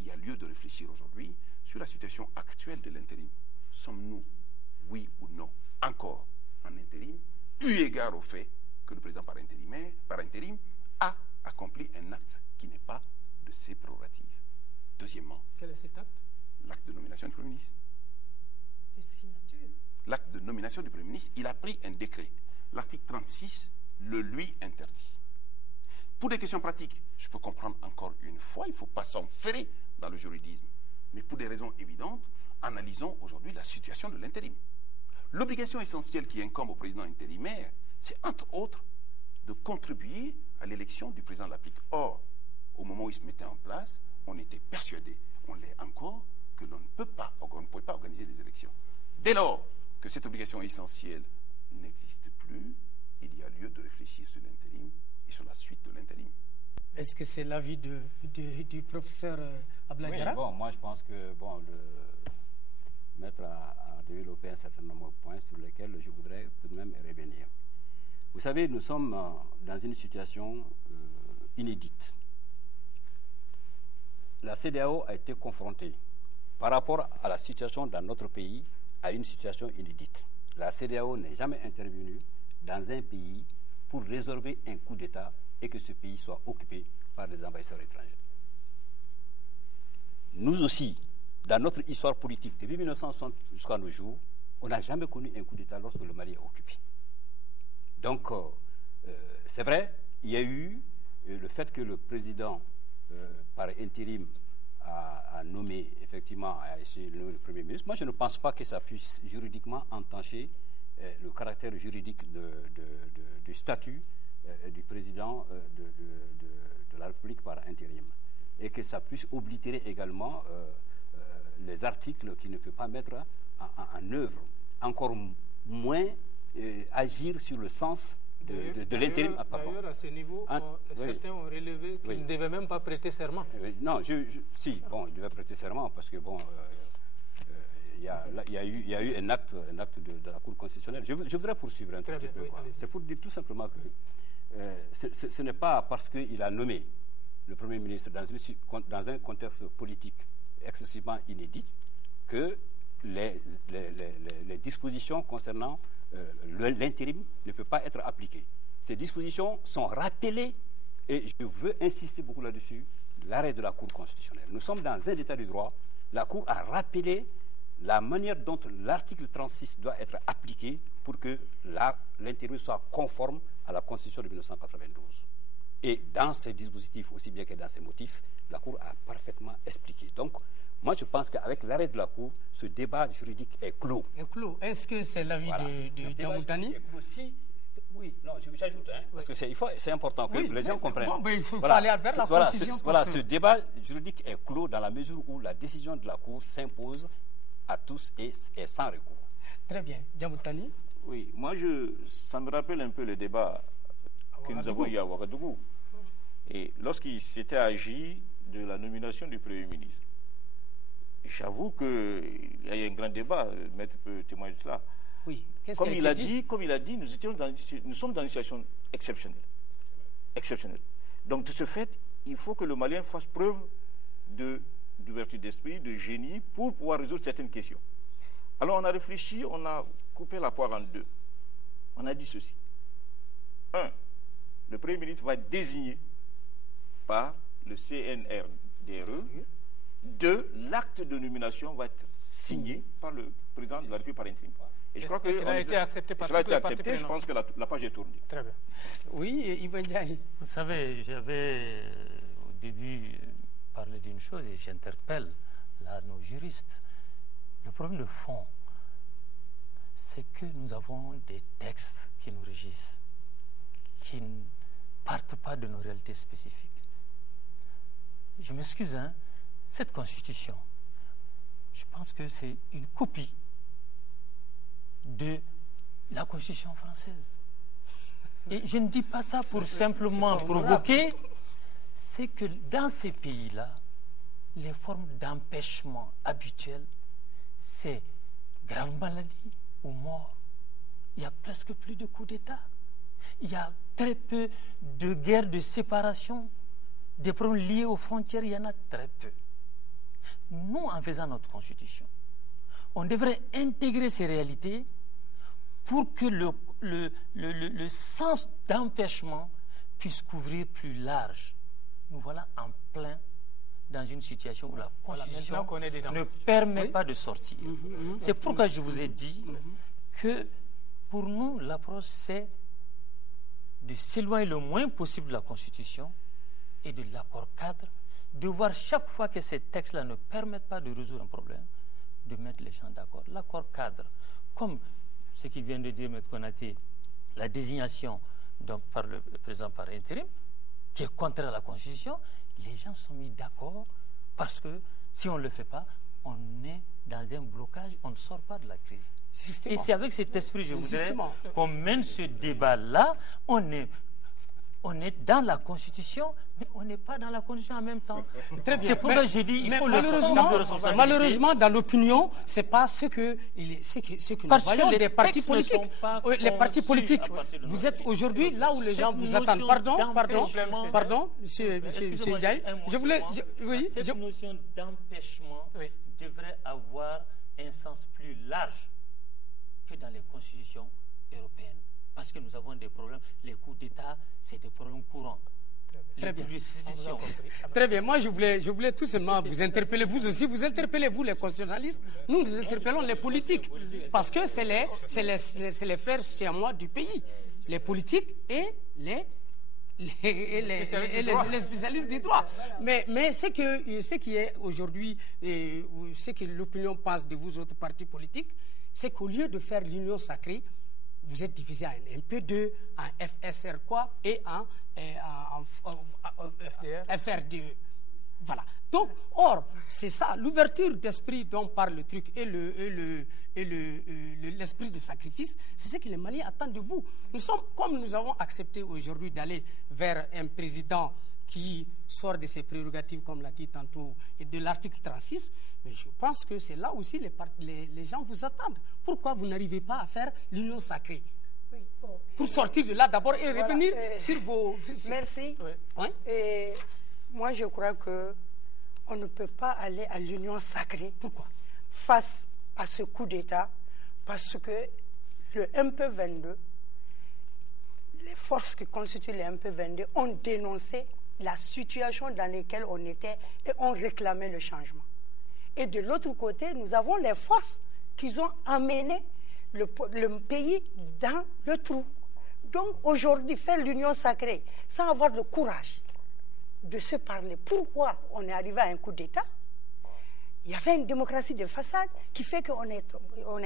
il y a lieu de réfléchir aujourd'hui sur la situation actuelle de l'intérim. Sommes-nous, oui ou non, encore en intérim, eu égard au fait que le président par intérim a accompli un acte qui n'est pas de ses prérogatives. Deuxièmement, quel est cet acte? L'acte de nomination du Premier ministre. Les signatures. L'acte de nomination du Premier ministre, il a pris un décret. L'article 36 le lui interdit. Pour des questions pratiques, je peux comprendre encore une fois, il ne faut pas s'enferrer dans le juridisme. Mais pour des raisons évidentes, analysons aujourd'hui la situation de l'intérim. L'obligation essentielle qui incombe au président intérimaire, c'est entre autres de contribuer à l'élection du président de la République. Or, au moment où il se mettait en place, on était persuadé, on l'est encore, que l'on ne pouvait pas organiser des élections. Dès lors que cette obligation essentielle n'existe plus, il y a lieu de réfléchir sur l'intérim et sur la suite de l'intérim. Est-ce que c'est l'avis du professeur Abladjara? Oui, bon, moi je pense que le maître a développé un certain nombre de points sur lesquels je voudrais tout de même revenir. Vous savez, nous sommes dans une situation inédite. La CEDEAO a été confrontée par rapport à la situation dans notre pays à une situation inédite. La CEDEAO n'est jamais intervenue dans un pays pour résorber un coup d'État et que ce pays soit occupé par des envahisseurs étrangers. Nous aussi, dans notre histoire politique, depuis 1960 jusqu'à nos jours, On n'a jamais connu un coup d'État lorsque le Mali est occupé. Donc, c'est vrai, il y a eu le fait que le président, par intérim, a nommé, effectivement, a essayé de nommer le Premier ministre. Moi, je ne pense pas que ça puisse juridiquement entacher le caractère juridique du statut du président de la République par intérim. Et que ça puisse oblitérer également les articles qu'il ne peut pas mettre en œuvre. Encore moins agir sur le sens de l'intérim. D'ailleurs, à ce niveau, certains ont relevé qu'ils ne devaient même pas prêter serment. Non, si, bon, ils devaient prêter serment parce que, bon, il y a eu un acte de la Cour constitutionnelle. Je voudrais poursuivre un tout petit peu. C'est pour dire tout simplement que ce n'est pas parce qu'il a nommé le Premier ministre dans un contexte politique excessivement inédit que les dispositions concernant l'intérim ne peuvent pas être appliquées. Ces dispositions sont rappelées, et je veux insister beaucoup là-dessus, l'arrêt de la Cour constitutionnelle. Nous sommes dans un état du droit. La Cour a rappelé la manière dont l'article 36 doit être appliqué pour que l'intérim soit conforme à la Constitution de 1992. Et dans ces dispositifs, aussi bien que dans ces motifs, la Cour a parfaitement expliqué. Donc, moi, je pense qu'avec l'arrêt de la Cour, ce débat juridique est clos. Est-ce que c'est l'avis de Djamoutani? Oui. Non, j'ajoute, parce que c'est important que les gens comprennent. Bon, il faut aller vers la précision. Ce débat juridique est clos dans la mesure où la décision de la Cour s'impose à tous et sans recours. Très bien. Djamoutani? Oui, moi, ça me rappelle un peu le débat que nous avons eu à Ouagadougou. Et lorsqu'il s'était agi de la nomination du Premier ministre, j'avoue qu'il y a eu un grand débat, le maître peut témoigner de cela. Oui. Comme il a dit, nous sommes dans une situation exceptionnelle. Donc, de ce fait, il faut que le Malien fasse preuve d'ouverture d'esprit, de génie, pour pouvoir résoudre certaines questions. Alors, on a réfléchi, on a coupé la poire en deux. On a dit ceci. 1. Le Premier ministre va être désigné par le CNRDRE. 2. L'acte de nomination va être signé par le président de la République par intérim. Et je crois que cela a été accepté par cela a toutes été les parties accepté, je pense que la page est tournée. Très bien. Oui, Ibn Ndiaye. Vous savez, j'avais au début parlé d'une chose et j'interpelle là nos juristes. Le problème de fond, c'est que nous avons des textes qui nous régissent, qui ne partent pas de nos réalités spécifiques. Je m'excuse, cette constitution, je pense que c'est une copie de la constitution française. Et je ne dis pas ça pour simplement provoquer, c'est que dans ces pays-là, les formes d'empêchement habituelles, c'est grave maladie ou mort. Il n'y a presque plus de coups d'État. Il y a très peu de guerres de séparation. Des problèmes liés aux frontières, il y en a très peu. Nous, en faisant notre constitution, on devrait intégrer ces réalités pour que le sens d'empêchement puisse couvrir plus large. Nous voilà en plein dans une situation où la Constitution ne permet pas de sortir. C'est pourquoi je vous ai dit que pour nous, l'approche, c'est de s'éloigner le moins possible de la Constitution et de l'accord cadre, de voir chaque fois que ces textes-là ne permettent pas de résoudre un problème, de mettre les gens d'accord. L'accord cadre, comme ce qu'il vient de dire M. Konaté, la désignation donc, par le président par intérim, qui est contraire à la Constitution, les gens sont mis d'accord parce que si on ne le fait pas, on est dans un blocage, on ne sort pas de la crise. Et c'est avec cet esprit, je voudrais qu'on mène ce débat-là. On est dans la Constitution, mais on n'est pas dans la Constitution en même temps. C'est pourquoi j'ai dit il faut le sens de responsabilité. Malheureusement, dans l'opinion, ce n'est pas ce que nous voyons des partis politiques. Les partis politiques, vous êtes aujourd'hui là où les gens vous attendent. Pardon, monsieur Ndiaye. Cette notion d'empêchement devrait avoir un sens plus large que dans les constitutions européennes. Parce que nous avons des problèmes. Les coups d'État, c'est des problèmes courants. Très bien. Décisions. Très bien. Moi, je voulais tout simplement vous interpeller, vous aussi. Vous interpellez, vous, les constitutionnalistes. Nous interpellons les politiques. Parce que c'est les frères siamois du pays. Les politiques et les spécialistes du droit. Mais ce qui est aujourd'hui, ce que l'opinion pense de vous autres partis politiques, c'est qu'au lieu de faire l'union sacrée, vous êtes divisé en MP2, en FSR quoi, et en FRDE. Voilà. Donc, or, c'est ça, l'ouverture d'esprit dont parle le truc et l'esprit de sacrifice, c'est ce que les Maliens attendent de vous. Comme nous avons accepté aujourd'hui d'aller vers un président qui sort de ses prérogatives, comme l'a dit tantôt, et de l'article 36, mais je pense que c'est là aussi les gens vous attendent. Pourquoi vous n'arrivez pas à faire l'union sacrée? Oui, bon, pour sortir de là d'abord et voilà, revenir sur vos... Merci. Oui. Et moi, je crois qu'on ne peut pas aller à l'union sacrée. Pourquoi? Face à ce coup d'État, parce que le MP22, les forces qui constituent le MP22 ont dénoncé la situation dans laquelle on était et ont réclamé le changement. Et de l'autre côté, nous avons les forces qui ont amené le pays dans le trou. Donc aujourd'hui, faire l'union sacrée sans avoir le courage de se parler, pourquoi on est arrivé à un coup d'État? Il y avait une démocratie de façade qui fait qu'on est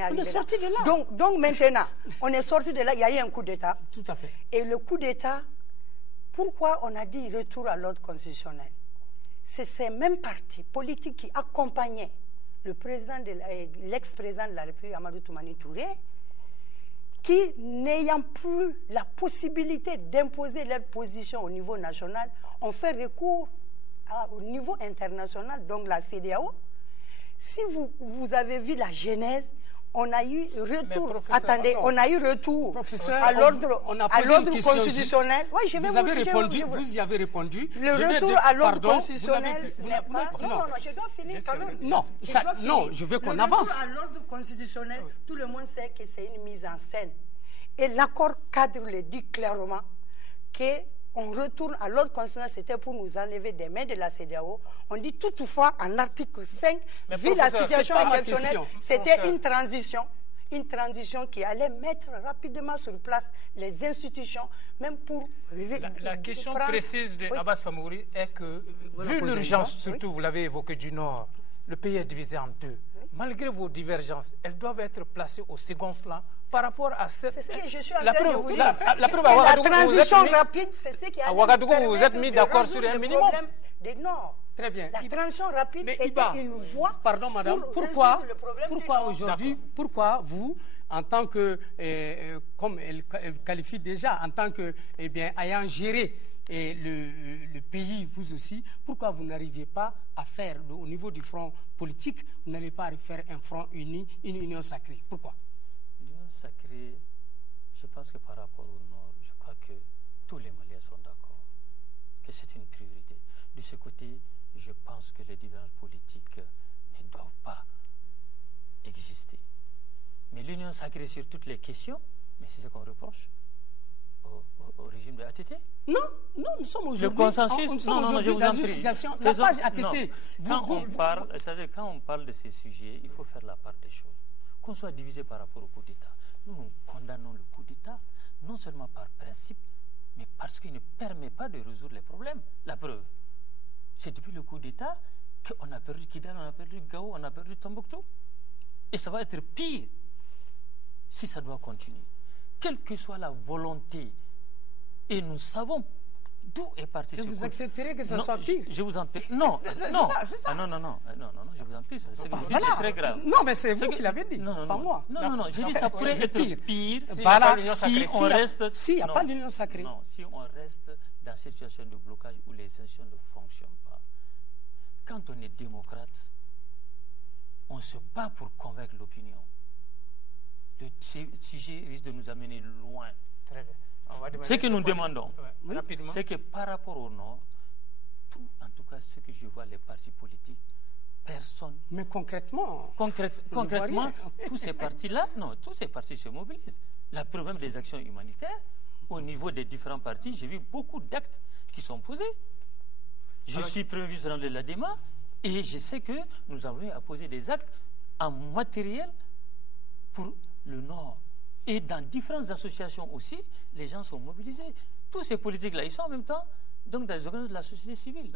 arrivé sorti de là. Donc maintenant, on est sorti de là, il y a eu un coup d'État. Tout à fait. Et le coup d'État, pourquoi on a dit retour à l'ordre constitutionnel? C'est ces mêmes partis politiques qui accompagnaient l'ex-président de la République, Amadou Toumani Touré, qui, n'ayant plus la possibilité d'imposer leur position au niveau national, ont fait recours au niveau international, donc la CEDEAO. Si vous avez vu la genèse, on a eu retour. Attendez, on a eu retour à l'ordre constitutionnel. Oui, je vais vous y avez répondu. Le retour à l'ordre constitutionnel. Non, je dois finir quand même. Non, je veux qu'on avance. Le retour à l'ordre constitutionnel, tout le monde sait que c'est une mise en scène. Et l'accord cadre le dit clairement qu'on retourne à l'ordre constitutionnel, c'était pour nous enlever des mains de la CEDEAO. On dit toutefois en article 5, vu la situation exceptionnelle, c'était une transition qui allait mettre rapidement sur place les institutions, même pour... La question précise de Abbas Famouri est que, vu l'urgence, surtout vous l'avez évoqué du Nord, le pays est divisé en deux. Malgré vos divergences, elles doivent être placées au second plan par rapport à cette... C'est ce que je suis en train de vous dire. La transition rapide, c'est ce qui a... À Ouagadougou, vous vous êtes mis d'accord sur un minimum. Très bien. La transition rapide était une voie. Pardon, madame. Pourquoi aujourd'hui, pourquoi vous, en tant que, comme elle qualifie déjà, en tant que, ayant géré le pays, vous aussi, pourquoi vous n'arriviez pas à faire, au niveau du front politique, vous n'allez pas faire un front uni, une union sacrée? Pourquoi? L'union sacrée, je pense que par rapport au Nord, je crois que tous les Maliens sont d'accord que c'est une priorité. De ce côté, je pense que les divergences politiques ne doivent pas exister. Mais l'union sacrée sur toutes les questions, mais c'est ce qu'on reproche au régime de ATT. Non, nous sommes aujourd'hui... Le consensus, non, je vous en prie. La page ATT. Quand on parle de ces sujets, il faut faire la part des choses. Qu'on soit divisé par rapport au coup d'État. Nous condamnons le coup d'État, non seulement par principe, mais parce qu'il ne permet pas de résoudre les problèmes. La preuve, c'est depuis le coup d'État qu'on a perdu Kidal, on a perdu Gao, on a perdu Tombouctou. Et ça va être pire si ça doit continuer. Quelle que soit la volonté, et nous savons d'où est parti ce coup. Vous accepterez que ça soit pire? Je vous en prie. Non, je vous en prie. C'est très grave. Non, mais c'est vous qui l'avez dit, pas moi. Non, j'ai dit ça pourrait être pire si on reste... S'il n'y a pas d'union sacrée. Non, si on reste dans cette situation de blocage où les institutions ne fonctionnent pas. Quand on est démocrate, on se bat pour convaincre l'opinion. Le sujet risque de nous amener loin. Très bien. Ce que nous demandons, rapidement, c'est que par rapport au Nord, en tout cas ce que je vois, les partis politiques, personne... Mais concrètement, tous ces partis-là, tous ces partis se mobilisent. Le problème des actions humanitaires, au niveau des différents partis, j'ai vu beaucoup d'actes qui sont posés. Je suis premier vice-président de l'ADEMA et je sais que nous avons à poser des actes en matériel pour le Nord. Et dans différentes associations aussi, les gens sont mobilisés. Tous ces politiques-là, ils sont en même temps donc dans les organismes de la société civile.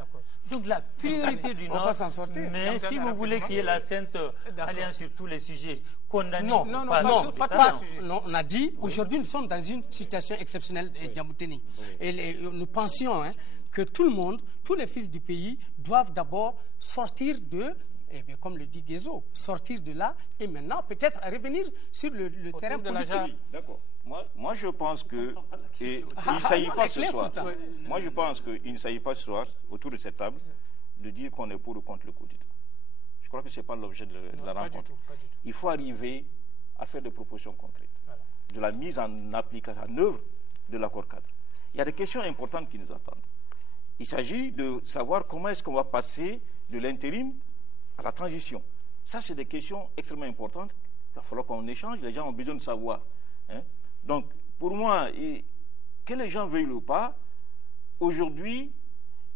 Donc la priorité du Nord, mais si vous voulez qu'il y ait la sainte alliance sur tous les sujets, condamnés non, non, on a dit, aujourd'hui nous sommes dans une situation exceptionnelle, Djamouteni. Et nous pensions que tout le monde, tous les fils du pays doivent d'abord sortir de, comme le dit Guézo, sortir de là et maintenant peut-être revenir sur le terrain politique. D'accord. Moi, je pense que il ne s'agit pas ce soir. Moi, je pense qu'il ne s'agit pas ce soir, autour de cette table, de dire qu'on est pour ou contre le coup d'État. Je crois que ce n'est pas l'objet de la rencontre. Il faut arriver à faire des propositions concrètes, de la mise en application, en œuvre de l'accord cadre. Il y a des questions importantes qui nous attendent. Il s'agit de savoir comment est-ce qu'on va passer de l'intérim à la transition. Ça, c'est des questions extrêmement importantes. Il va falloir qu'on échange. Les gens ont besoin de savoir. Donc, pour moi, que les gens veuillent ou pas, aujourd'hui,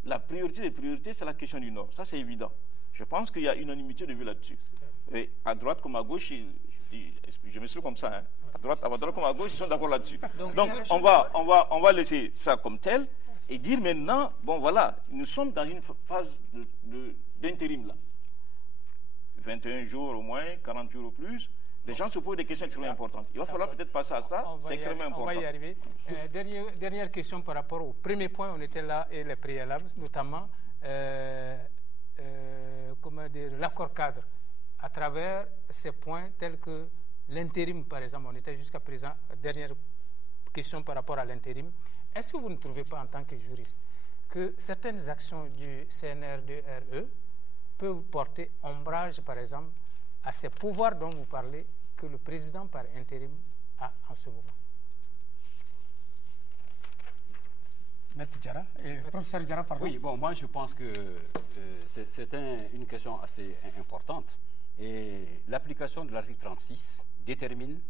la priorité des priorités, c'est la question du Nord. Ça, c'est évident. Je pense qu'il y a unanimité de vue là-dessus. Et à droite comme à gauche, je me suis comme ça, à droite comme à gauche, ils sont d'accord là-dessus. Donc, on va laisser ça comme tel et dire maintenant, bon voilà, nous sommes dans une phase d'intérim là. 21 jours au moins, 40 jours au plus. Les gens se posent des questions extrêmement importantes. Il va falloir peut-être passer à ça, c'est extrêmement important. On va y arriver. Dernière question par rapport au premier point, on était là, et les préalables, notamment l'accord cadre, à travers ces points tels que l'intérim, par exemple, on était jusqu'à présent, dernière question par rapport à l'intérim. Est-ce que vous ne trouvez pas, en tant que juriste, que certaines actions du CNRD-RE peuvent porter ombrage, par exemple, à ces pouvoirs dont vous parlez, que le président par intérim a en ce moment? Maître Diarra, professeur Diarra, pardon. Oui, bon, moi je pense que c'est une question assez importante. Et l'application de l'article 36 détermine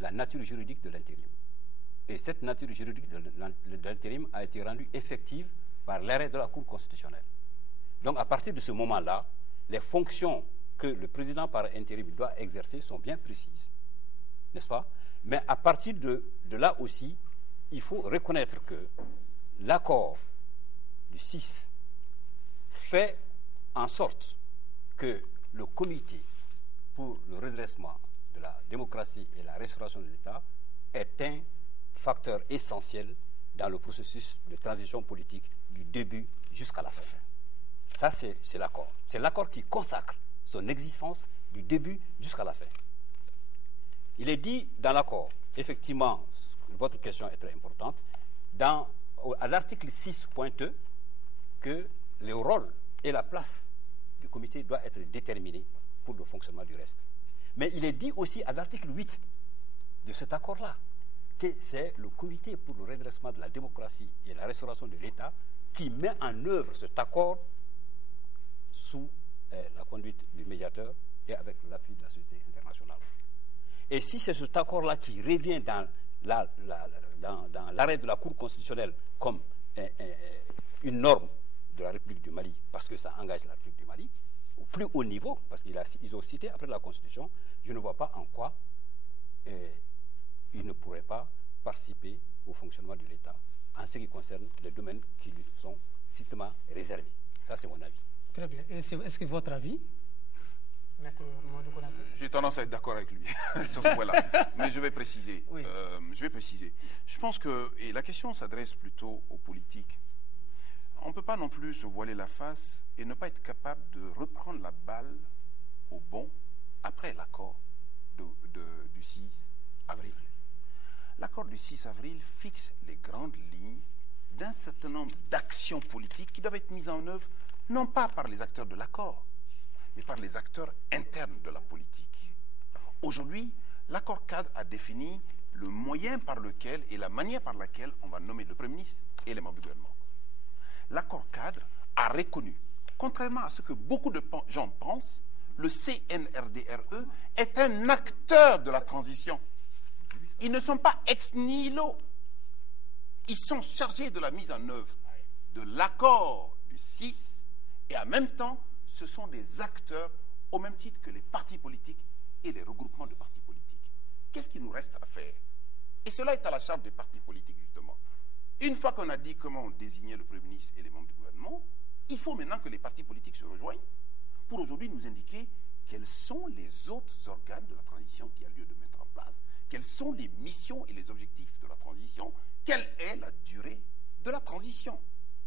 la nature juridique de l'intérim. Et cette nature juridique de l'intérim a été rendue effective par l'arrêt de la Cour constitutionnelle. Donc à partir de ce moment-là, les fonctions que le président par intérim doit exercer sont bien précises, n'est-ce pas? Mais à partir de là aussi, il faut reconnaître que l'accord du 6 fait en sorte que le comité pour le redressement de la démocratie et la restauration de l'État est un facteur essentiel dans le processus de transition politique du début jusqu'à la fin. Ça, c'est l'accord. C'est l'accord qui consacre son existence du début jusqu'à la fin. Il est dit dans l'accord, effectivement, votre question est très importante, à l'article 6.2, que le rôle et la place du comité doivent être déterminés pour le fonctionnement du reste. Mais il est dit aussi à l'article 8 de cet accord-là que c'est le comité pour le redressement de la démocratie et la restauration de l'État qui met en œuvre cet accord sous la conduite du médiateur et avec l'appui de la société internationale. Et si c'est cet accord-là qui revient dans l'arrêt de la Cour constitutionnelle comme une norme de la République du Mali, parce que ça engage la République du Mali, au plus haut niveau, parce qu'ils ont cité après la Constitution, je ne vois pas en quoi ils ne pourraient pas participer au fonctionnement de l'État en ce qui concerne les domaines qui lui sont strictement réservés. Ça, c'est mon avis. Très bien. Est-ce que votre avis? J'ai tendance à être d'accord avec lui sur ce point-là. Mais je vais préciser. Oui. Je pense que la question s'adresse plutôt aux politiques. On ne peut pas non plus se voiler la face et ne pas être capable de reprendre la balle au bond après l'accord du 6 avril. L'accord du 6 avril fixe les grandes lignes d'un certain nombre d'actions politiques qui doivent être mises en œuvre non pas par les acteurs de l'accord, mais par les acteurs internes de la politique. Aujourd'hui, l'accord cadre a défini le moyen par lequel et la manière par laquelle on va nommer le Premier ministre et les membres du gouvernement. L'accord cadre a reconnu, contrairement à ce que beaucoup de gens pensent, le CNRD-RE est un acteur de la transition. Ils ne sont pas ex nihilo. Ils sont chargés de la mise en œuvre de l'accord du 6 et en même temps, ce sont des acteurs au même titre que les partis politiques et les regroupements de partis politiques. Qu'est-ce qu'il nous reste à faire? Et cela est à la charge des partis politiques, justement. Une fois qu'on a dit comment désigner le Premier ministre et les membres du gouvernement, il faut maintenant que les partis politiques se rejoignent pour aujourd'hui nous indiquer quels sont les autres organes de la transition qui a lieu de mettre en place, quelles sont les missions et les objectifs de la transition, quelle est la durée de la transition.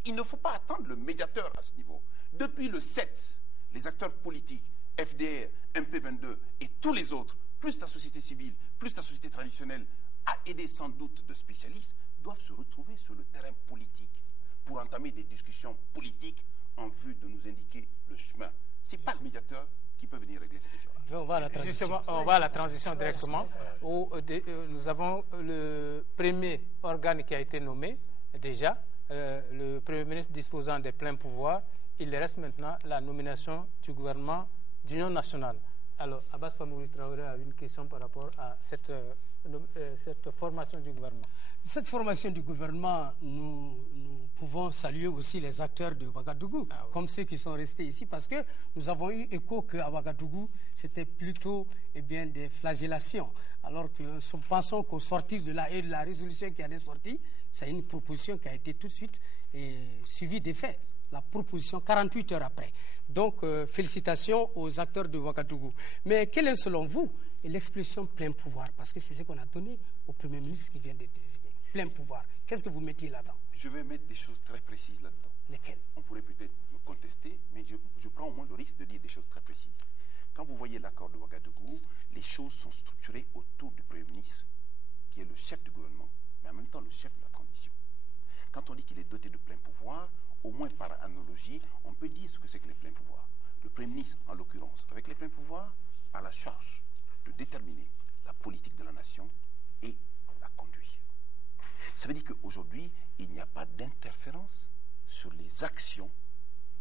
Il ne faut pas attendre le médiateur à ce niveau. Depuis le 7, les acteurs politiques, FDR, MP22 et tous les autres, plus la société civile, plus la société traditionnelle, à aider sans doute de spécialistes, doivent se retrouver sur le terrain politique pour entamer des discussions politiques en vue de nous indiquer le chemin. Ce n'est pas le médiateur qui peut venir régler ces questions-là. On va à la transition. Justement, on va à la transition directement, où nous avons le premier organe qui a été nommé déjà, le Premier ministre disposant des pleins pouvoirs. Il reste maintenant la nomination du gouvernement d'union nationale. Alors, Abbas Famouri Traoré a une question par rapport à cette formation du gouvernement. Cette formation du gouvernement, nous pouvons saluer aussi les acteurs de Ouagadougou, comme ceux qui sont restés ici, parce que nous avons eu écho qu'à Ouagadougou, c'était plutôt des flagellations. Alors que nous pensons qu'au sortir de là et de la résolution qui en est sortie, c'est une proposition qui a été tout de suite suivie des faits. La proposition 48 heures après. Donc, félicitations aux acteurs de Ouagadougou. Mais quelle est selon vous l'expression plein pouvoir? Parce que c'est ce qu'on a donné au Premier ministre qui vient d'être désigné. Plein pouvoir. Qu'est-ce que vous mettiez là-dedans? Je vais mettre des choses très précises là-dedans. Lesquelles? On pourrait peut-être me contester, mais je prends au moins le risque de dire des choses très précises. Quand vous voyez l'accord de Ouagadougou, les choses sont structurées autour du Premier ministre, qui est le chef du gouvernement, mais en même temps le chef de la transition. Quand on dit qu'il est doté de plein pouvoir, au moins par analogie, on peut dire ce que c'est que les pleins pouvoirs. Le Premier ministre, en l'occurrence, avec les pleins pouvoirs, a la charge de déterminer la politique de la nation et la conduire. Ça veut dire qu'aujourd'hui, il n'y a pas d'interférence sur les actions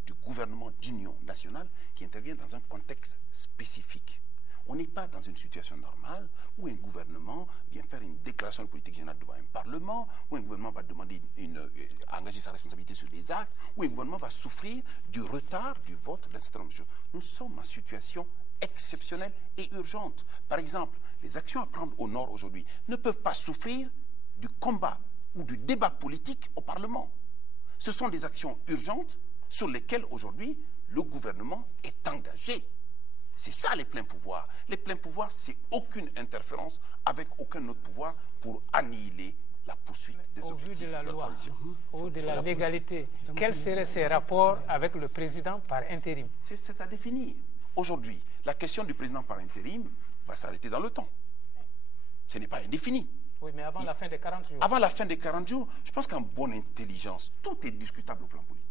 du gouvernement d'union nationale qui intervient dans un contexte spécifique. On n'est pas dans une situation normale où un gouvernement vient faire une déclaration de politique générale devant un parlement, où un gouvernement va demander engager sa responsabilité sur les actes, où un gouvernement va souffrir du retard du vote d'un certain nombre de choses. Nous sommes en situation exceptionnelle et urgente. Par exemple, les actions à prendre au nord aujourd'hui ne peuvent pas souffrir du combat ou du débat politique au Parlement. Ce sont des actions urgentes sur lesquelles aujourd'hui le gouvernement est engagé. C'est ça les pleins pouvoirs. Les pleins pouvoirs, c'est aucune interférence avec aucun autre pouvoir pour annihiler la poursuite des objectifs vu de la loi, transition. au vu de la légalité, quels seraient ces rapports avec le président par intérim? C'est à définir. Aujourd'hui, la question du président par intérim va s'arrêter dans le temps. Ce n'est pas indéfini. Oui, mais avant la fin des 40 jours. Avant la fin des 40 jours, je pense qu'en bonne intelligence, tout est discutable au plan politique.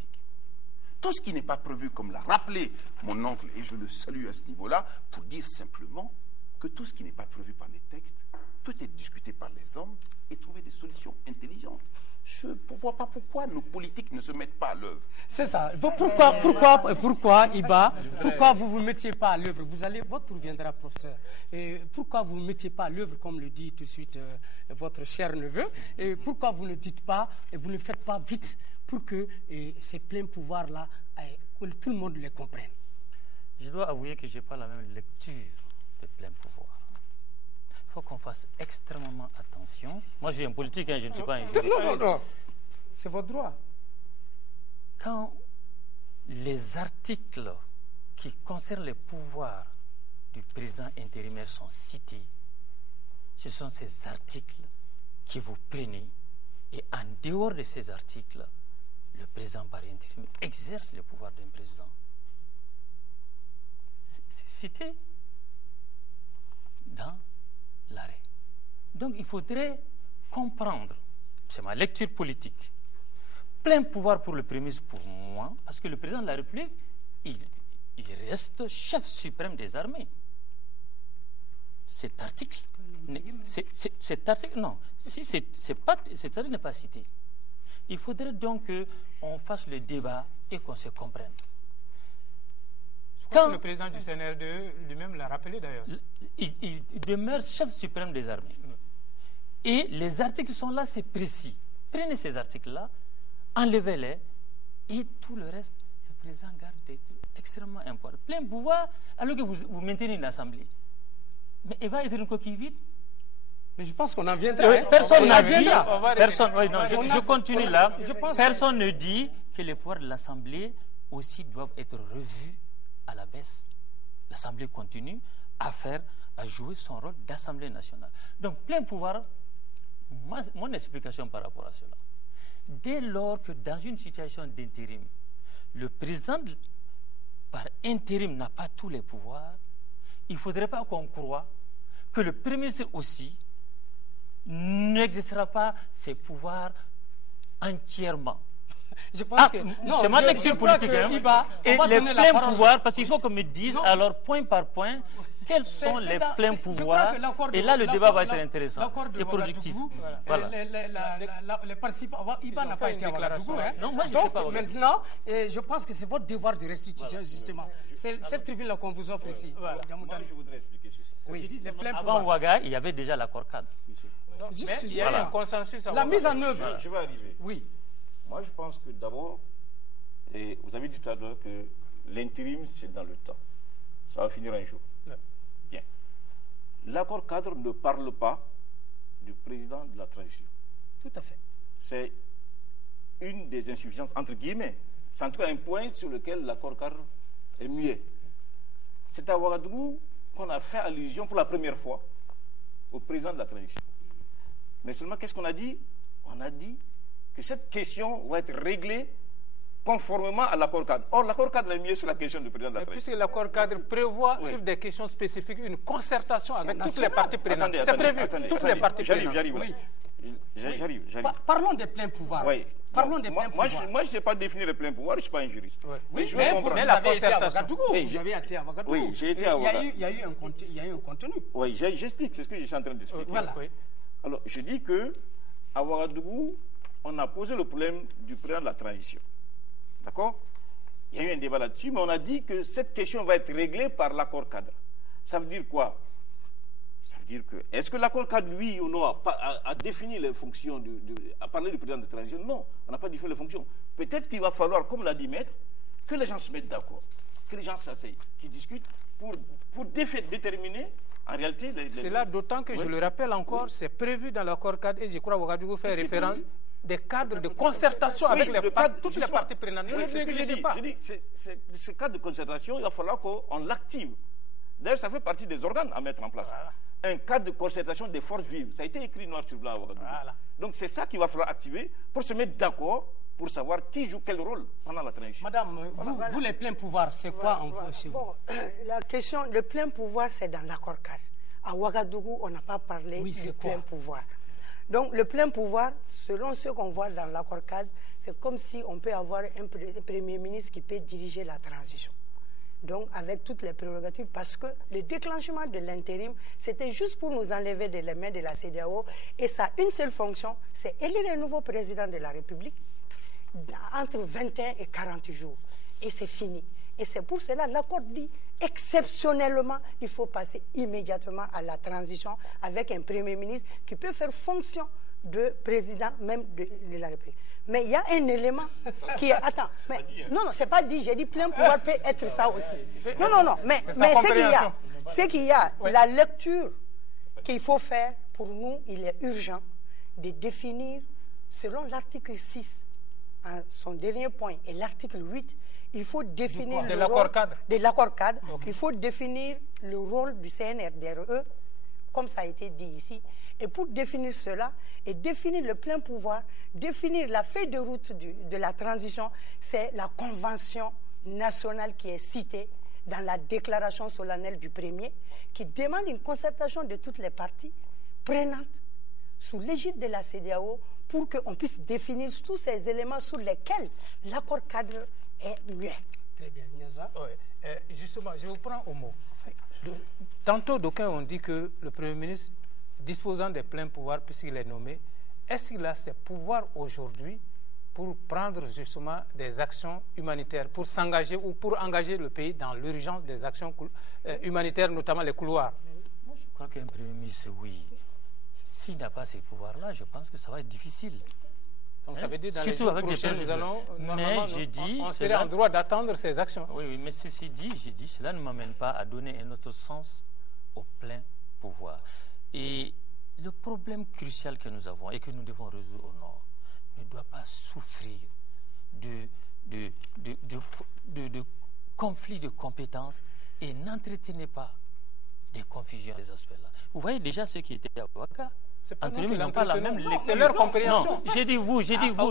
Tout ce qui n'est pas prévu, comme l'a rappelé mon oncle, et je le salue à ce niveau-là, pour dire simplement que tout ce qui n'est pas prévu par les textes peut être discuté par les hommes et trouver des solutions intelligentes. Je ne vois pas pourquoi nos politiques ne se mettent pas à l'œuvre. C'est ça. Pourquoi, Iba, pourquoi vous ne vous mettiez pas à l'œuvre? Votre tour viendra, professeur. Et pourquoi vous ne mettiez pas à l'œuvre, comme le dit tout de suite votre cher neveu? Et pourquoi vous ne dites pas, et vous ne faites pas vite pour que ces pleins pouvoirs-là, que tout le monde les comprenne? Je dois avouer que je n'ai pas la même lecture des pleins pouvoirs. Il faut qu'on fasse extrêmement attention. Moi, je suis un politique, je ne suis pas un juriste. Non. C'est votre droit. Quand les articles qui concernent les pouvoirs du président intérimaire sont cités, ce sont ces articles que vous prenez et en dehors de ces articles, le président par intérim exerce le pouvoir d'un président. C'est cité dans l'arrêt. Donc il faudrait comprendre, c'est ma lecture politique, plein pouvoir pour le Premier ministre pour moi, parce que le président de la République, il reste chef suprême des armées. Cet article, cet article n'est pas cité. Il faudrait donc qu'on fasse le débat et qu'on se comprenne. Je crois que le président du CNRD lui-même l'a rappelé d'ailleurs. Il demeure chef suprême des armées. Et les articles sont là, c'est précis. Prenez ces articles-là, enlevez-les, et tout le reste, le président garde des trucs extrêmement importants. Plein pouvoir, alors que vous maintenez une assemblée. Mais il va être une coquille vide. Mais je pense qu'on en viendra. Personne n'a dit. Je Je continue là. Personne ne dit que les pouvoirs de l'Assemblée aussi doivent être revus à la baisse. L'Assemblée continue à jouer son rôle d'Assemblée nationale. Donc, plein pouvoir, mon explication par rapport à cela. Dès lors que dans une situation d'intérim, le président, par intérim, n'a pas tous les pouvoirs, il ne faudrait pas qu'on croie que le Premier ministre aussi n'exercera pas ses pouvoirs entièrement. Je pense que c'est ma lecture politique. Et les pleins pouvoirs, parce qu'il faut qu'on me dise alors point par point quels sont les pleins pouvoirs. Et là, le débat va être intéressant et productif. Voilà. Les participants, IBA n'a pas été à Ouagadougou. Non, moi, donc maintenant, je pense que c'est votre devoir de restitution, justement. C'est cette tribune-là qu'on vous offre ici. Moi, je voudrais expliquer ceci. Oui, les pleins Avant Ouaga, il y avait déjà l'accord cadre. Mais il y a un consensus à la mise en œuvre. Voilà. Je vais arriver. Oui. Moi, je pense que d'abord, vous avez dit tout à l'heure que l'intérim, c'est dans le temps. Ça va finir un jour. Ouais. Bien. L'accord cadre ne parle pas du président de la transition. Tout à fait. C'est une des insuffisances, entre guillemets. C'est en tout cas un point sur lequel l'accord cadre est muet. C'est à Ouagadougou qu'on a fait allusion pour la première fois au président de la transition. Mais seulement, qu'est-ce qu'on a dit? On a dit que cette question va être réglée conformément à l'accord cadre. Or, l'accord cadre est mieux sur la question du président de la transition. Puisque l'accord cadre prévoit sur des questions spécifiques une concertation avec toutes les parties prenantes. C'est prévu, toutes les parties prenantes. J'arrive. Oui. J'arrive. Parlons des pleins pouvoirs. Oui. Parlons des pleins pouvoirs. Moi, je ne sais pas définir les pleins pouvoirs, je ne suis pas un juriste. Oui, je mais veux comprendre. vous avez été à Ouagadougou. Oui, Vous avez été à Ouagadougou. Oui, j'ai été à Ouagadougou. Il y a eu un contenu. Oui, j'explique, c'est ce que je suis en train d'expliquer. Voilà. Alors, je dis que à Ouagadougou, on a posé le problème du président de la transition. D'accord? Il y a eu un débat là-dessus, mais on a dit que cette question va être réglée par l'accord cadre. Ça veut dire quoi? Ça veut dire que, est-ce que l'accord cadre, oui ou non, a défini les fonctions, a parlé du président de transition? Non, on n'a pas défini les fonctions. Peut-être qu'il va falloir, comme l'a dit Maître, que les gens se mettent d'accord, que les gens s'asseyent, qu'ils discutent pour déterminer, en réalité, c'est là d'autant que, je le rappelle encore, c'est prévu dans l'accord cadre, et je crois que Ouagadougou fait référence des cadres de concertation avec toutes les parties prenantes. Oui, c'est ce que j'ai dit. Je dis, ce cadre de concertation, il va falloir qu'on l'active. D'ailleurs, ça fait partie des organes à mettre en place. Voilà. Un cadre de concertation des forces vives. Ça a été écrit noir sur blanc à Ouagadougou. Voilà. Donc, c'est ça qu'il va falloir activer pour se mettre d'accord, pour savoir qui joue quel rôle pendant la transition. Madame, vous les pleins pouvoirs, c'est quoi chez vous? La question, le plein pouvoir, c'est dans l'accord cadre. À Ouagadougou, on n'a pas parlé du plein pouvoir. Donc, le plein pouvoir, selon ce qu'on voit dans l'accord cadre, c'est comme si on peut avoir un Premier ministre qui peut diriger la transition. Donc, avec toutes les prérogatives, parce que le déclenchement de l'intérim, c'était juste pour nous enlever de les mains de la CEDEAO, et ça a une seule fonction, c'est élire un nouveau président de la République entre 21 et 40 jours. Et c'est fini. Et c'est pour cela l'accord dit exceptionnellement, il faut passer immédiatement à la transition avec un Premier ministre qui peut faire fonction de président même de la République. Mais il y a un élément qui est... Attends, mais, non, c'est pas dit, j'ai dit plein pouvoir peut être ça aussi. Non, mais c'est qu'il y a la lecture qu'il faut faire, pour nous, il est urgent de définir, selon l'article 6, son dernier point, et l'article 8, il faut définir de l'accord cadre. De l'accord cadre. Okay. Il faut définir le rôle du CNRDRE, comme ça a été dit ici. Et pour définir cela, et définir le plein pouvoir, définir la feuille de route de la transition, c'est la convention nationale qui est citée dans la déclaration solennelle du premier, qui demande une concertation de toutes les parties prenantes sous l'égide de la CEDEAO pour qu'on puisse définir tous ces éléments sur lesquels l'accord cadre est muet. Très bien, Niaza. Justement, je vous prends au mot. Tantôt, d'aucuns ont dit que le Premier ministre, disposant des pleins pouvoirs puisqu'il est nommé, est-ce qu'il a ces pouvoirs aujourd'hui pour prendre justement des actions humanitaires, pour s'engager ou pour engager le pays dans l'urgence des actions humanitaires, notamment les couloirs? Moi, je crois qu'un Premier ministre, oui. S'il n'a pas ces pouvoirs-là, je pense que ça va être difficile. Donc ça veut dire dans Surtout les jours avec des prochains, nous allons, normalement, on serait en droit d'attendre ces actions. Oui, mais ceci dit, j'ai dit, cela ne m'amène pas à donner un autre sens au plein pouvoir. Et le problème crucial que nous avons et que nous devons résoudre au Nord ne doit pas souffrir de conflits de compétences et n'entretenez pas des confusions des aspects-là. Vous voyez déjà ceux qui étaient à Ouaka. Entre eux, ils n'ont pas la même lecture. C'est leur compréhension. Non, j'ai dit vous,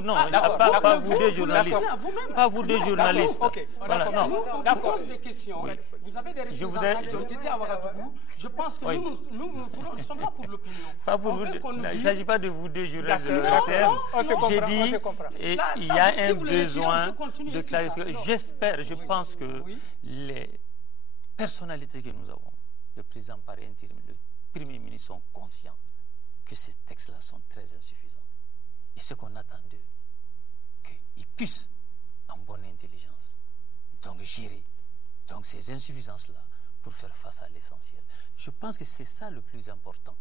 non, pas vous deux journalistes. Pas vous deux journalistes. Voilà, non. On pose des questions. Oui. Vous avez des représentants qui ont été à Ouagadougou. Je pense que nous sommes là pour l'opinion. Pas vous, il ne s'agit pas de vous deux journalistes de l'ORTM. J'ai dit, et il y a un besoin de clarification. J'espère, je pense que les personnalités que nous avons, le président par intérim, le Premier ministre sont conscients que ces textes-là sont très insuffisants. Et ce qu'on attend d'eux, qu'ils puissent, en bonne intelligence, donc gérer donc ces insuffisances-là pour faire face à l'essentiel. Je pense que c'est ça le plus important.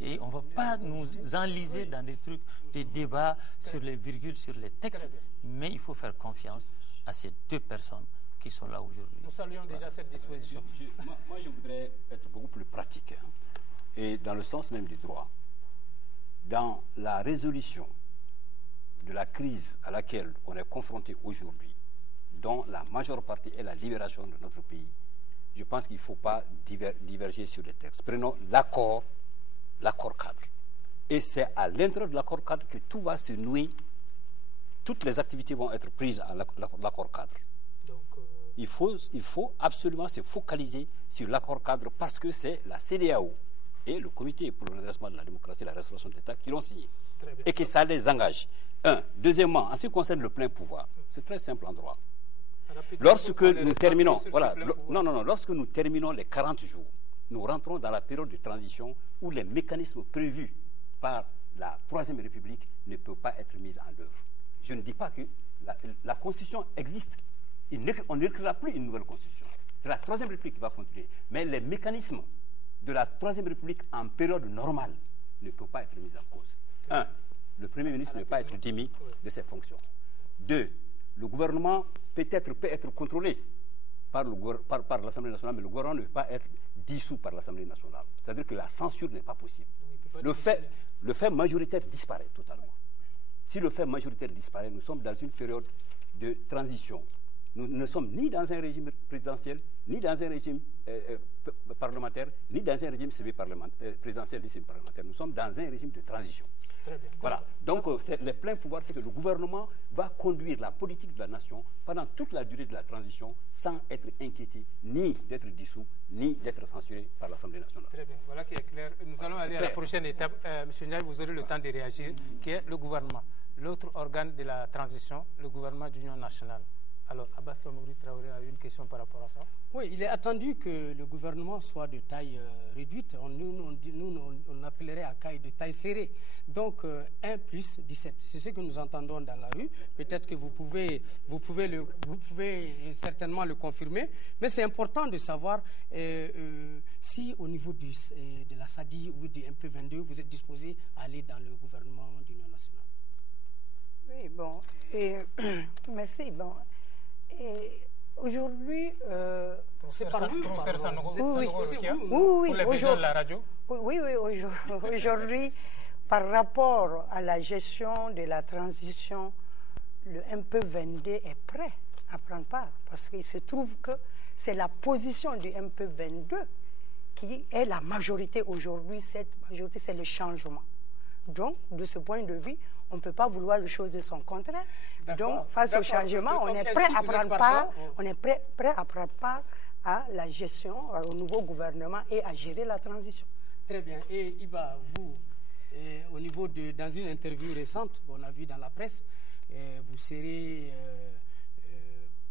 Et on ne va pas nous enliser dans des trucs, des débats sur les virgules, sur les textes, mais il faut faire confiance à ces deux personnes qui sont là aujourd'hui. Nous saluons déjà cette disposition. Moi, je voudrais être beaucoup plus pratique, et dans le sens même du droit. Dans la résolution de la crise à laquelle on est confronté aujourd'hui, dont la majeure partie est la libération de notre pays, je pense qu'il ne faut pas diverger sur les textes. Prenons l'accord cadre. Et c'est à l'intérieur de l'accord cadre que tout va se nouer, toutes les activités vont être prises à l'accord cadre. Donc, il faut absolument se focaliser sur l'accord cadre parce que c'est la CEDEAO et le Comité pour le redressement de la démocratie et la restauration de l'État qui l'ont signé. Et que ça les engage. Deuxièmement, en ce qui concerne le plein pouvoir, c'est très simple en droit. Lorsque nous terminons, lorsque nous terminons les 40 jours, nous rentrons dans la période de transition où les mécanismes prévus par la Troisième République ne peuvent pas être mis en œuvre. Je ne dis pas que la Constitution existe. On n'écrira plus une nouvelle Constitution. C'est la Troisième République qui va continuer. Mais les mécanismes de la Troisième République en période normale ne peuvent pas être mis en cause. Le Premier ministre ne peut pas être démis de ses fonctions. 2, le gouvernement peut être contrôlé par l'Assemblée nationale, mais le gouvernement ne peut pas être dissous par l'Assemblée nationale. C'est-à-dire que la censure n'est pas possible. Le fait majoritaire disparaît totalement. Si le fait majoritaire disparaît, nous sommes dans une période de transition. Nous ne sommes ni dans un régime présidentiel, ni dans un régime parlementaire, ni dans un régime présidentiel ni semi-parlementaire. Nous sommes dans un régime de transition. Très bien. Voilà. Donc, le plein pouvoir, c'est que le gouvernement va conduire la politique de la nation pendant toute la durée de la transition sans être inquiété, ni d'être dissous, ni d'être censuré par l'Assemblée nationale. Très bien. Voilà qui est clair. Nous allons aller à la prochaine étape. Monsieur Ndiaye, vous aurez le temps de réagir, qui est le gouvernement. L'autre organe de la transition, le gouvernement d'union nationale. Alors, Abbas Famoury Traoré a une question par rapport à ça. Oui, il est attendu que le gouvernement soit de taille réduite. On appellerait à taille serrée. Donc, 1 plus 17. C'est ce que nous entendons dans la rue. Peut-être que vous pouvez certainement le confirmer. Mais c'est important de savoir si au niveau de la SADI ou du MP22, vous êtes disposé à aller dans le gouvernement d'union nationale. Oui, bon. Merci. Bon. Aujourd'hui, c'est par vous. Oui, aujourd'hui, par rapport à la gestion de la transition, le MP22 est prêt à prendre part. Parce qu'il se trouve que c'est la position du MP22 qui est la majorité aujourd'hui. Cette majorité, c'est le changement. Donc, de ce point de vue, on ne peut pas vouloir les choses de son contraire. Donc, face au changement, on est prêt à prendre part. On est prêt à prendre part à la gestion, au nouveau gouvernement et à gérer la transition. Très bien. Et Iba, vous, au niveau dans une interview récente qu'on a vue dans la presse, vous serez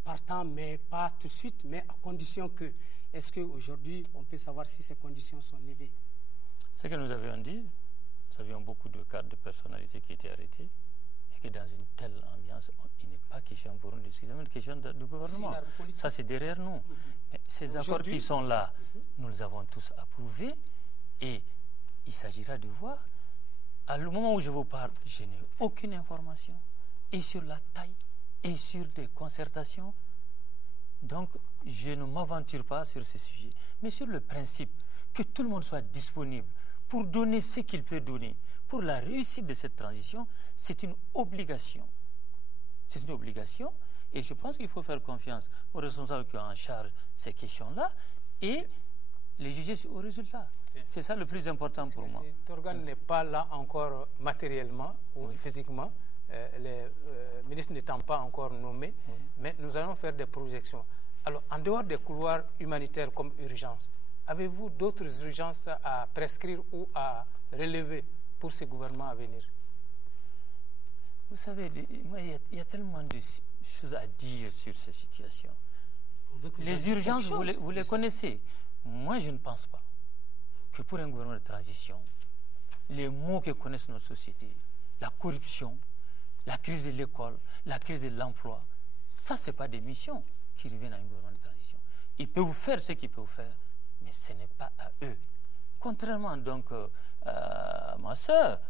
partant, mais pas tout de suite, mais à condition que. Est-ce qu'aujourd'hui, on peut savoir si ces conditions sont levées? Ce que nous avions dit, nous avions beaucoup de cadres de personnalités qui étaient arrêtés et que dans une telle ambiance, il n'est pas question pour nous de discuter, mais une question de gouvernement. Ça, c'est derrière nous. Mais ces accords qui sont là, nous les avons tous approuvés et il s'agira de voir À le moment où je vous parle, je n'ai aucune information, et sur la taille, et sur des concertations. Donc, je ne m'aventure pas sur ce sujet. Mais sur le principe que tout le monde soit disponible pour donner ce qu'il peut donner pour la réussite de cette transition, c'est une obligation. C'est une obligation, et je pense qu'il faut faire confiance aux responsables qui ont en charge ces questions-là et les juger au résultat. C'est ça le plus important pour moi. Cet organe n'est pas là encore matériellement ou physiquement, les ministres n'étant pas encore nommés, mais nous allons faire des projections. Alors, en dehors des couloirs humanitaires comme urgence, avez-vous d'autres urgences à prescrire ou à relever pour ces gouvernements à venir? Vous savez, il y a tellement de choses à dire sur ces situations. Les urgences, vous les connaissez. Moi, je ne pense pas que pour un gouvernement de transition, les maux que connaissent notre société, la corruption, la crise de l'école, la crise de l'emploi, ça, ce n'est pas des missions qui reviennent à un gouvernement de transition. Ils peuvent faire ce qu'ils peuvent faire, mais ce n'est pas à eux. Contrairement donc à ma soeur,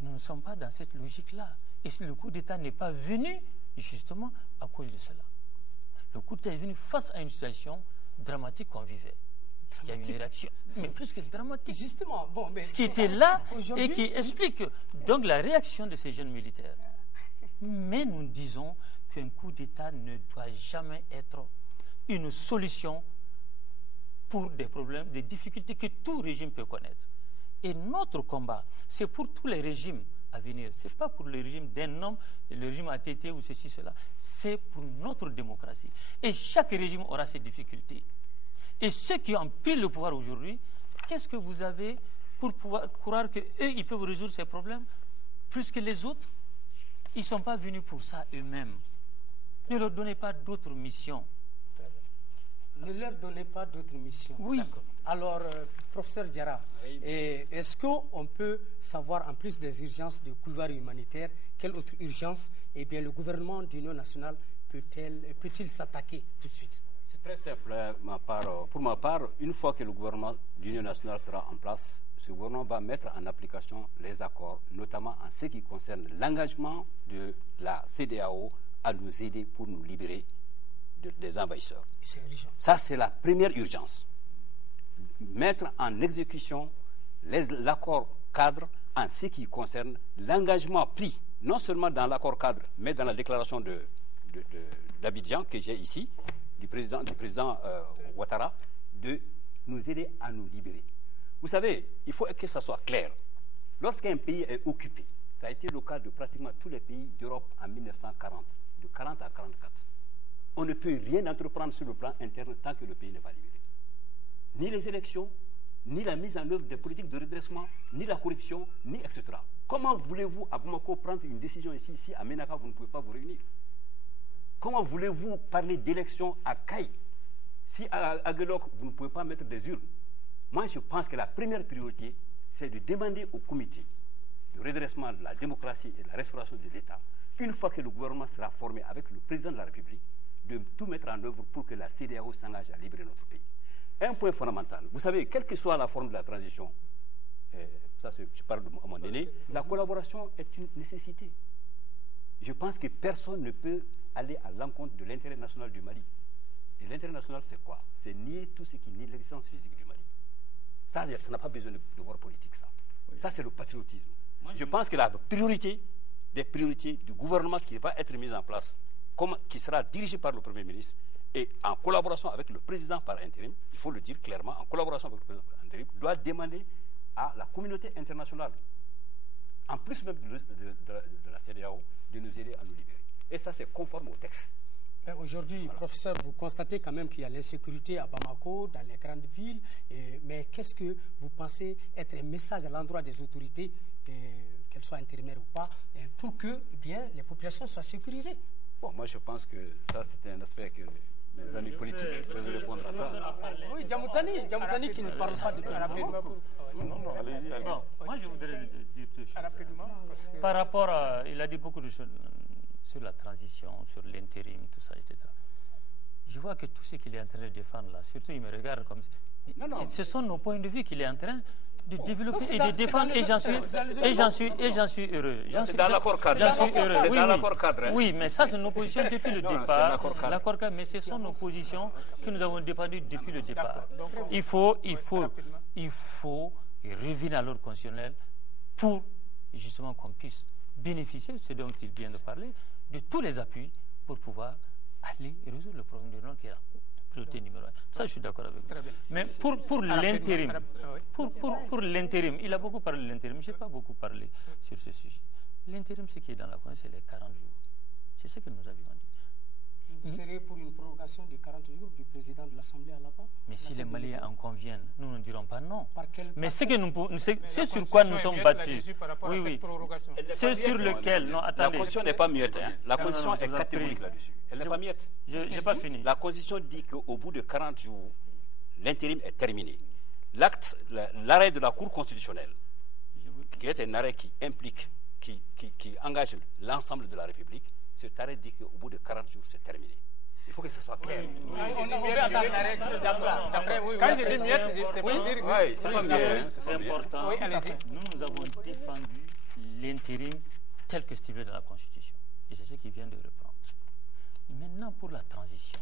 nous ne sommes pas dans cette logique-là. Et le coup d'État n'est pas venu justement à cause de cela. Le coup d'État est venu face à une situation dramatique qu'on vivait. Il y a une réaction, mais plus que dramatique, Justement, bon, mais qui était là et qui explique donc la réaction de ces jeunes militaires. Mais nous disons qu'un coup d'État ne doit jamais être une solution pour des problèmes, des difficultés que tout régime peut connaître. Et notre combat, c'est pour tous les régimes à venir. Ce n'est pas pour le régime d'un homme, le régime ATT ou ceci, cela. C'est pour notre démocratie. Et chaque régime aura ses difficultés. Et ceux qui ont pris le pouvoir aujourd'hui, qu'est-ce que vous avez pour pouvoir croire qu'eux, ils peuvent résoudre ces problèmes plus que les autres? Ils ne sont pas venus pour ça eux-mêmes. Ne leur donnez pas d'autres missions. Ne leur donnez pas d'autres missions. Oui. Alors, professeur Diarra, est-ce qu'on peut savoir, en plus des urgences du couloir humanitaire, quelle autre urgence le gouvernement d'Union nationale peut-il s'attaquer tout de suite? C'est très simple. Pour ma part, une fois que le gouvernement d'Union nationale sera en place, ce gouvernement va mettre en application les accords, notamment en ce qui concerne l'engagement de la CEDEAO à nous aider pour nous libérer des envahisseurs. Ça, c'est la première urgence. Mettre en exécution l'accord cadre en ce qui concerne l'engagement pris, non seulement dans l'accord cadre, mais dans la déclaration d'Abidjan que j'ai ici, du président Ouattara, de nous aider à nous libérer. Vous savez, il faut que ça soit clair. Lorsqu'un pays est occupé, ça a été le cas de pratiquement tous les pays d'Europe en 1940, de 40 à 44. On ne peut rien entreprendre sur le plan interne tant que le pays n'est pas libéré. Ni les élections, ni la mise en œuvre des politiques de redressement, ni la corruption, ni etc. Comment voulez-vous à Bamako prendre une décision ici, si à Ménaka vous ne pouvez pas vous réunir? Comment voulez-vous parler d'élections à Caille, si à Aguelok vous ne pouvez pas mettre des urnes? Moi je pense que la première priorité, c'est de demander au comité de redressement de la démocratie et de la restauration de l'État, une fois que le gouvernement sera formé avec le président de la République, de tout mettre en œuvre pour que la CEDEAO s'engage à libérer notre pays. Un point fondamental, vous savez, quelle que soit la forme de la transition, ça je parle à mon donné, la collaboration est une nécessité. Je pense que personne ne peut aller à l'encontre de l'intérêt national du Mali. Et l'intérêt national, c'est quoi? C'est nier tout ce qui nie l'existence physique du Mali. Ça n'a pas besoin de voir politique, ça. Oui. Ça, c'est le patriotisme. Je pense que la priorité des priorités du gouvernement qui va être mise en place, qui sera dirigé par le Premier ministre, et en collaboration avec le président par intérim, il faut le dire clairement, en collaboration avec le président par intérim, doit demander à la communauté internationale, en plus même de la CEDEAO, de nous aider à nous libérer. Et ça, c'est conforme au texte. Aujourd'hui, professeur, vous constatez quand même qu'il y a l'insécurité à Bamako, dans les grandes villes, mais qu'est-ce que vous pensez être un message à l'endroit des autorités, qu'elles soient intérimaires ou pas, pour que les populations soient sécurisées? Bon, moi je pense que ça c'est un aspect que mes amis politiques peuvent répondre à ça. Oui, Djamoutani qui ne parle pas de Non, allez-y. Moi je voudrais dire deux choses. Rapidement. Par rapport à... Il a dit beaucoup de choses sur la transition, sur l'intérim, tout ça, etc. Je vois que tout ce qu'il est en train de défendre là, surtout il me regarde comme ça. Ce sont nos points de vue qu'il est en train de développer Non, et de défendre, et j'en suis heureux. C'est dans l'accord cadre. J'en suis heureux. C'est Oui, dans oui. l'accord cadre. hein. Oui, mais ça, c'est nos positions depuis le départ. l'accord cadre. L'accord cadre, mais ce sont nos positions que nous avons défendues depuis le départ. Il faut revenir à l'ordre constitutionnel pour justement qu'on puisse bénéficier, ce dont il vient de parler, de tous les appuis pour pouvoir aller résoudre le problème de l'eau qui est la priorité numéro 1. Ça, je suis d'accord avec vous. Mais pour l'intérim, pour l'intérim, il a beaucoup parlé de l'intérim, je n'ai pas beaucoup parlé sur ce sujet. L'intérim, ce qui est dans la Constitution, c'est les 40 jours. C'est ce que nous avions dit. Vous serez pour une prorogation de 40 jours du président de l'Assemblée à la part? Mais si les Maliens en conviennent, nous ne dirons pas non. Mais c'est sur quoi nous sommes battus. Oui, oui. C'est sur lequel, non, La attendez. Constitution n'est pas muette. Hein. La Constitution je est vous en catégorique prie. là-dessus. Elle n'est pas muette. Je n'ai pas fini. La Constitution dit qu'au bout de 40 jours, l'intérim est terminé. L'arrêt de la Cour constitutionnelle, qui est un arrêt qui implique, qui engage l'ensemble de la République, cet arrêt dit qu'au bout de 40 jours, c'est terminé. Il faut que ce soit clair. Quand je dis miette, c'est pour dire que... Oui, c'est pas bien. C'est important. Oui, allez-y. Nous avons défendu l'intérim tel que stipulé dans la Constitution. Et c'est ce qui vient de reprendre. Maintenant, pour la transition,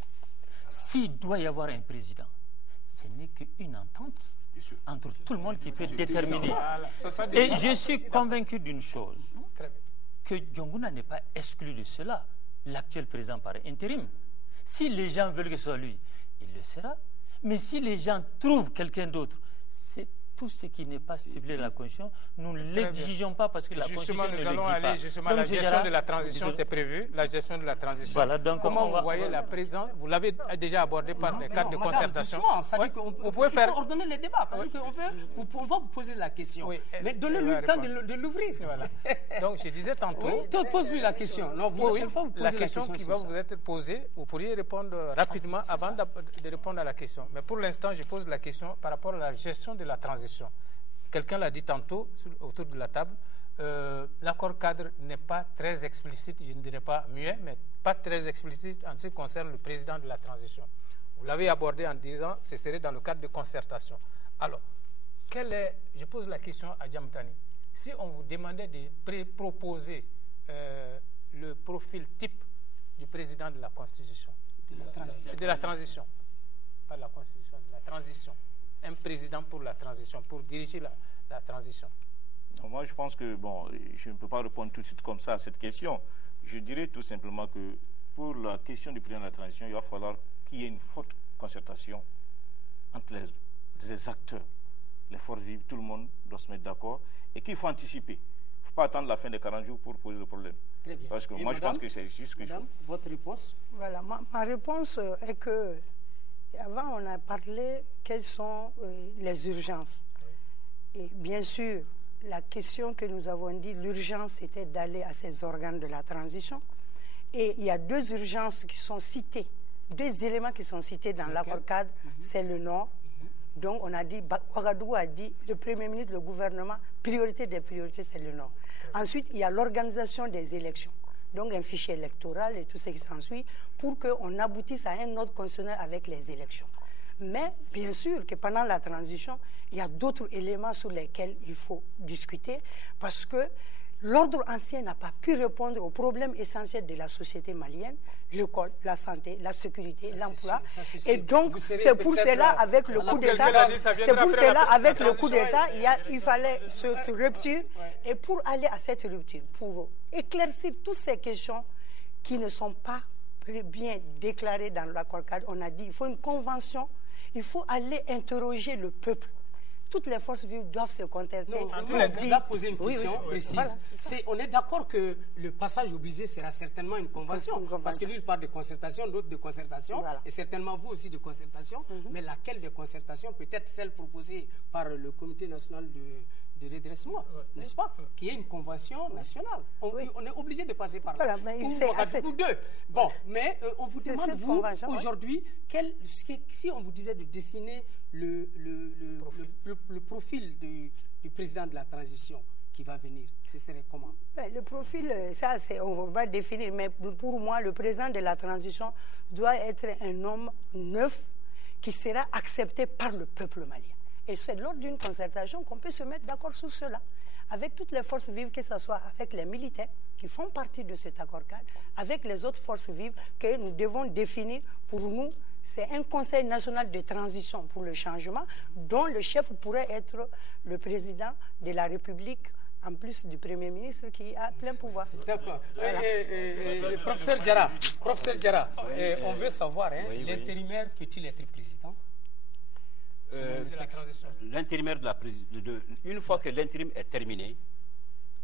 s'il doit y avoir un président, ce n'est qu'une entente entre tout le monde qui peut déterminer. Et je suis convaincu d'une chose, que Diongouna n'est pas exclu de cela, l'actuel président par intérim. Si les gens veulent que ce soit lui, il le sera. Mais si les gens trouvent quelqu'un d'autre, c'est tout ce qui n'est pas stipulé dans la Constitution. Nous ne l'exigeons pas parce que la Constitution ne le dit pas. Nous allons aller justement à la gestion de la transition, c'est prévu, la gestion de la transition. Voilà, donc comment vous voyez la présidence? Vous l'avez déjà abordé par les cadres de concertation. Vous pouvez faire ordonner les débats, parce qu'on va vous poser la question. Oui, mais donnez-lui le temps de l'ouvrir. Voilà. Donc je disais tantôt... Pose-lui la question. Non, vous oui, pas vous poser la question qui va vous être posée, vous pourriez répondre rapidement avant de répondre à la question. Mais pour l'instant, je pose la question par rapport à la gestion de la transition. Quelqu'un l'a dit tantôt autour de la table, l'accord cadre n'est pas très explicite, je ne dirais pas muet, mais pas très explicite en ce qui concerne le président de la transition. Vous l'avez abordé en disant que ce serait dans le cadre de concertation. Alors, je pose la question à Djamtani. Si on vous demandait de proposer le profil type du président de la Constitution, de la transition, pas de la Constitution, de la transition, un président pour la transition, pour diriger la transition? Moi, je pense que, je ne peux pas répondre tout de suite comme ça à cette question. Je dirais tout simplement que pour la question du président de la transition, il va falloir qu'il y ait une forte concertation entre les acteurs, les forces vives, tout le monde doit se mettre d'accord et qu'il faut anticiper. Il ne faut pas attendre la fin des 40 jours pour poser le problème. Très bien. Parce que moi, je pense que c'est juste que... Madame, votre réponse? Voilà, ma réponse est que avant, on a parlé quelles sont les urgences. Et bien sûr, la question que nous avons dit, l'urgence était d'aller à ces organes de la transition. Et il y a deux urgences qui sont citées, deux éléments qui sont cités dans l'accord cadre, c'est le Nord. Donc on a dit, Ouagadougou a dit, le Premier ministre, le gouvernement, priorité des priorités, c'est le Nord. Ensuite, il y a l'organisation des élections. Donc un fichier électoral et tout ce qui s'ensuit, pour qu'on aboutisse à un ordre constitutionnel avec les élections. Mais bien sûr que pendant la transition, il y a d'autres éléments sur lesquels il faut discuter, parce que l'ordre ancien n'a pas pu répondre aux problèmes essentiels de la société malienne, l'école, la santé, la sécurité, l'emploi. Et donc, c'est pour cela, avec le coup d'État, il fallait cette rupture. Et pour aller à cette rupture, pour éclaircir toutes ces questions qui ne sont pas bien déclarées dans l'accord cadre, on a dit qu'il faut une convention, il faut aller interroger le peuple. Toutes les forces vives doivent se contenter. On vous a posé une question précise. Voilà, on est d'accord que le passage obligé sera certainement une convention. Parce que lui, il parle de concertation, l'autre de concertation, et certainement vous aussi de concertation. Mais laquelle de concertation? Peut-être celle proposée par le Comité national de redressement, n'est-ce pas? Qui est une convention nationale. On est obligé de passer par là. Vous deux. Bon, mais on vous demande, vous, aujourd'hui, si on vous disait de dessiner le profil du président de la transition qui va venir, ce serait comment? Le profil, ça, on va définir, mais pour moi, le président de la transition doit être un homme neuf qui sera accepté par le peuple malien. Et c'est lors d'une concertation qu'on peut se mettre d'accord sur cela, avec toutes les forces vives, que ce soit avec les militaires qui font partie de cet accord-cadre, avec les autres forces vives que nous devons définir. Pour nous, c'est un conseil national de transition pour le changement dont le chef pourrait être le président de la République, en plus du Premier ministre qui a plein pouvoir. D'accord. Professeur Diarra, on veut savoir, l'intérimaire peut-il être président? L'intérimaire une fois que l'intérim est terminé,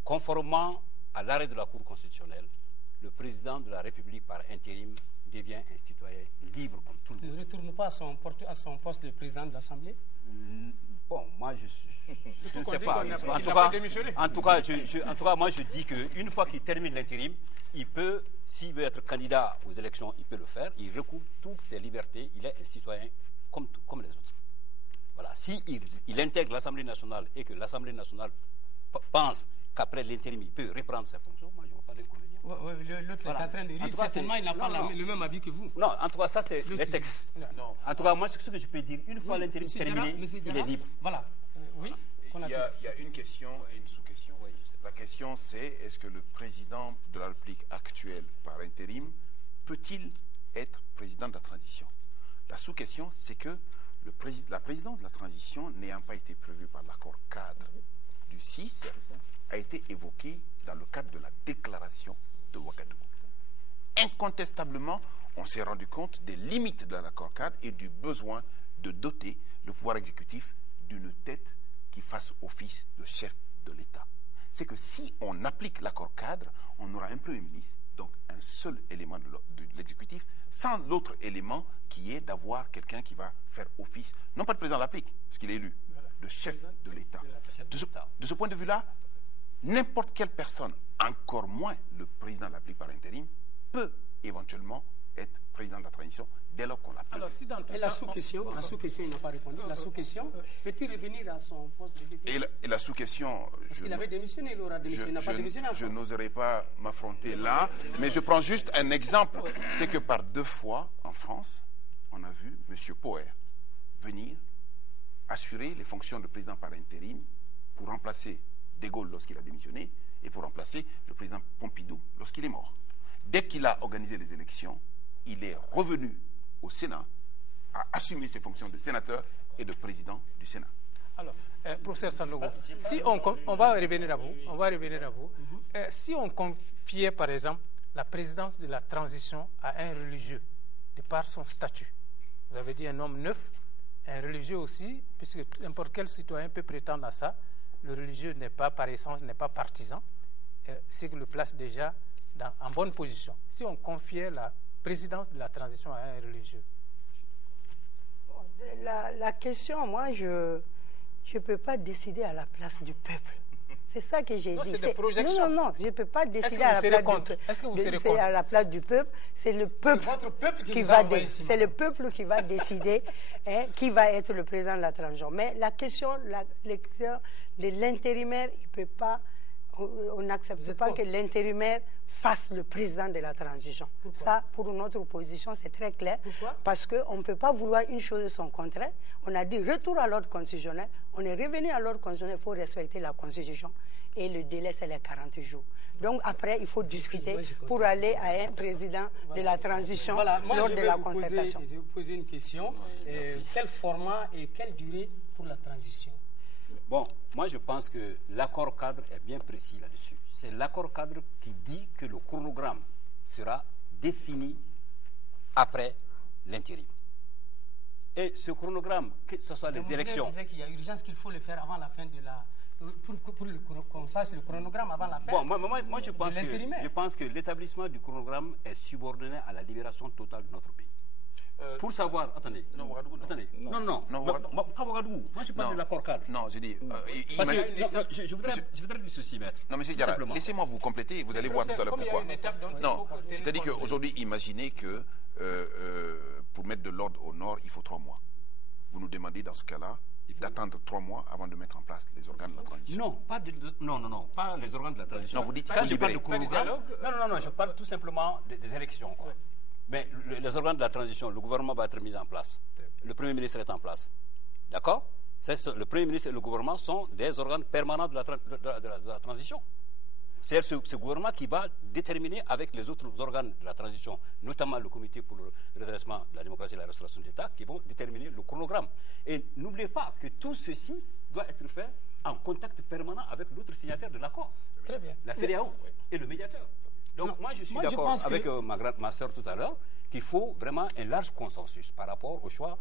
conformément à l'arrêt de la Cour constitutionnelle, le président de la République par intérim devient un citoyen libre comme tout le monde. Ne retourne pas à son poste de président de l'Assemblée? Bon, moi je ne sais pas. En tout cas, moi je dis qu'une fois qu'il termine l'intérim, il peut, s'il veut être candidat aux élections, il peut le faire. Il recouvre toutes ses libertés. Il est un citoyen comme les autres. Voilà. S'il intègre l'Assemblée nationale et que l'Assemblée nationale pense qu'après l'intérim, il peut reprendre ses fonctions, moi je ne vois pas d'inconvénient. L'autre est en train de rire. Certainement, il n'a pas le même avis que vous. Non, en tout cas, ça c'est les textes. En tout cas, moi, ce que je peux dire, une fois l'intérim terminé, il est libre. Voilà. Oui. Il y a une question et une sous-question. Oui. La question c'est, est-ce que le président de la République actuelle par intérim peut-il être président de la transition? La sous-question, c'est que la présidence de la transition, n'ayant pas été prévue par l'accord cadre du 6, a été évoquée dans le cadre de la déclaration de Ouagadougou. Incontestablement, on s'est rendu compte des limites de l'accord cadre et du besoin de doter le pouvoir exécutif d'une tête qui fasse office de chef de l'État. C'est que si on applique l'accord cadre, on aura un Premier ministre, donc un seul élément de l'exécutif, sans l'autre élément qui est d'avoir quelqu'un qui va faire office, non pas de président de la République, parce qu'il est élu, de chef de l'État. De ce point de vue-là, n'importe quelle personne, encore moins le président de la République par intérim, peut éventuellement être président de la transition dès lors qu'on l'appelle. Et la sous-question, il n'a pas répondu. La sous-question, peut-il revenir à son poste de député? Et la sous-question... Parce qu'il avait démissionné, il aura démissionné, il n'a pas démissionné encore. Je n'oserais pas m'affronter là, mais je prends juste un exemple. C'est que par 2 fois, en France, on a vu M. Poher venir assurer les fonctions de président par intérim pour remplacer De Gaulle lorsqu'il a démissionné et pour remplacer le président Pompidou lorsqu'il est mort. Dès qu'il a organisé les élections, il est revenu au Sénat à assumer ses fonctions de sénateur et de président du Sénat. Alors, professeur Sanogo, si on va revenir à vous, si on confiait par exemple la présidence de la transition à un religieux, de par son statut, vous avez dit un homme neuf, un religieux aussi, puisque n'importe quel citoyen peut prétendre à ça, le religieux n'est pas par essence, n'est pas partisan, c'est que le place déjà en bonne position. Si on confiait la présidence de la transition à un religieux. La question, moi, je ne peux pas décider à la place du peuple. C'est ça que j'ai dit. C'est des projections. Non, je ne peux pas décider à la place du peuple. Est-ce que vous serez contre? À la place du peuple, c'est le peuple c'est le peuple qui va décider qui va être le président de la transition. Mais la question de l'intérimaire, il peut pas, on n'accepte pas que l'intérimaire fasse le président de la transition. Pourquoi? Ça, pour notre opposition, c'est très clair. Pourquoi? Parce qu'on ne peut pas vouloir une chose et son contraire. On a dit retour à l'ordre constitutionnel. On est revenu à l'ordre constitutionnel, il faut respecter la Constitution. Et le délai, c'est les 40 jours. Donc après, il faut discuter pour aller à un président de la transition lors de la concertation. Je vais vous poser une question. Quel format et quelle durée pour la transition? Bon, moi je pense que l'accord cadre est bien précis là-dessus. C'est l'accord cadre qui dit que le chronogramme sera défini après l'intérim. Et ce chronogramme, que ce soit les élections... Vous disait qu'il y a urgence qu'il faut le faire avant la fin de la... Pour qu'on sache le chronogramme avant la fin moi je pense que l'établissement du chronogramme est subordonné à la libération totale de notre pays. Pour savoir, attendez. Non, pas Ouagadougou. Moi, je parle de l'accord cadre. Non, je dis. Je voudrais dire ceci, maître. Non, monsieur Diarra, laissez-moi vous compléter et vous allez voir tout à l'heure pourquoi. Non, c'est-à-dire qu'aujourd'hui, imaginez que pour mettre de l'ordre au nord, il faut 3 mois. Vous nous demandez dans ce cas-là d'attendre 3 mois avant de mettre en place les organes de la transition. Non, pas les organes de la transition. Non, vous dites quand je parle de chronogramme. Non, je parle tout simplement des élections, quoi. Mais les organes de la transition, le gouvernement va être mis en place. Le Premier ministre est en place. D'accord? Le Premier ministre et le gouvernement sont des organes permanents de la transition. C'est ce gouvernement qui va déterminer avec les autres organes de la transition, notamment le comité pour le redressement de la démocratie et la restauration de l'État, qui vont déterminer le chronogramme. Et n'oubliez pas que tout ceci doit être fait en contact permanent avec l'autre signataire de l'accord. Très bien. La CEDEAO et le médiateur. Donc Non, moi je suis moi, je d'accord pense avec que- ma soeur tout à l'heure qu'il faut vraiment un large consensus par rapport au choix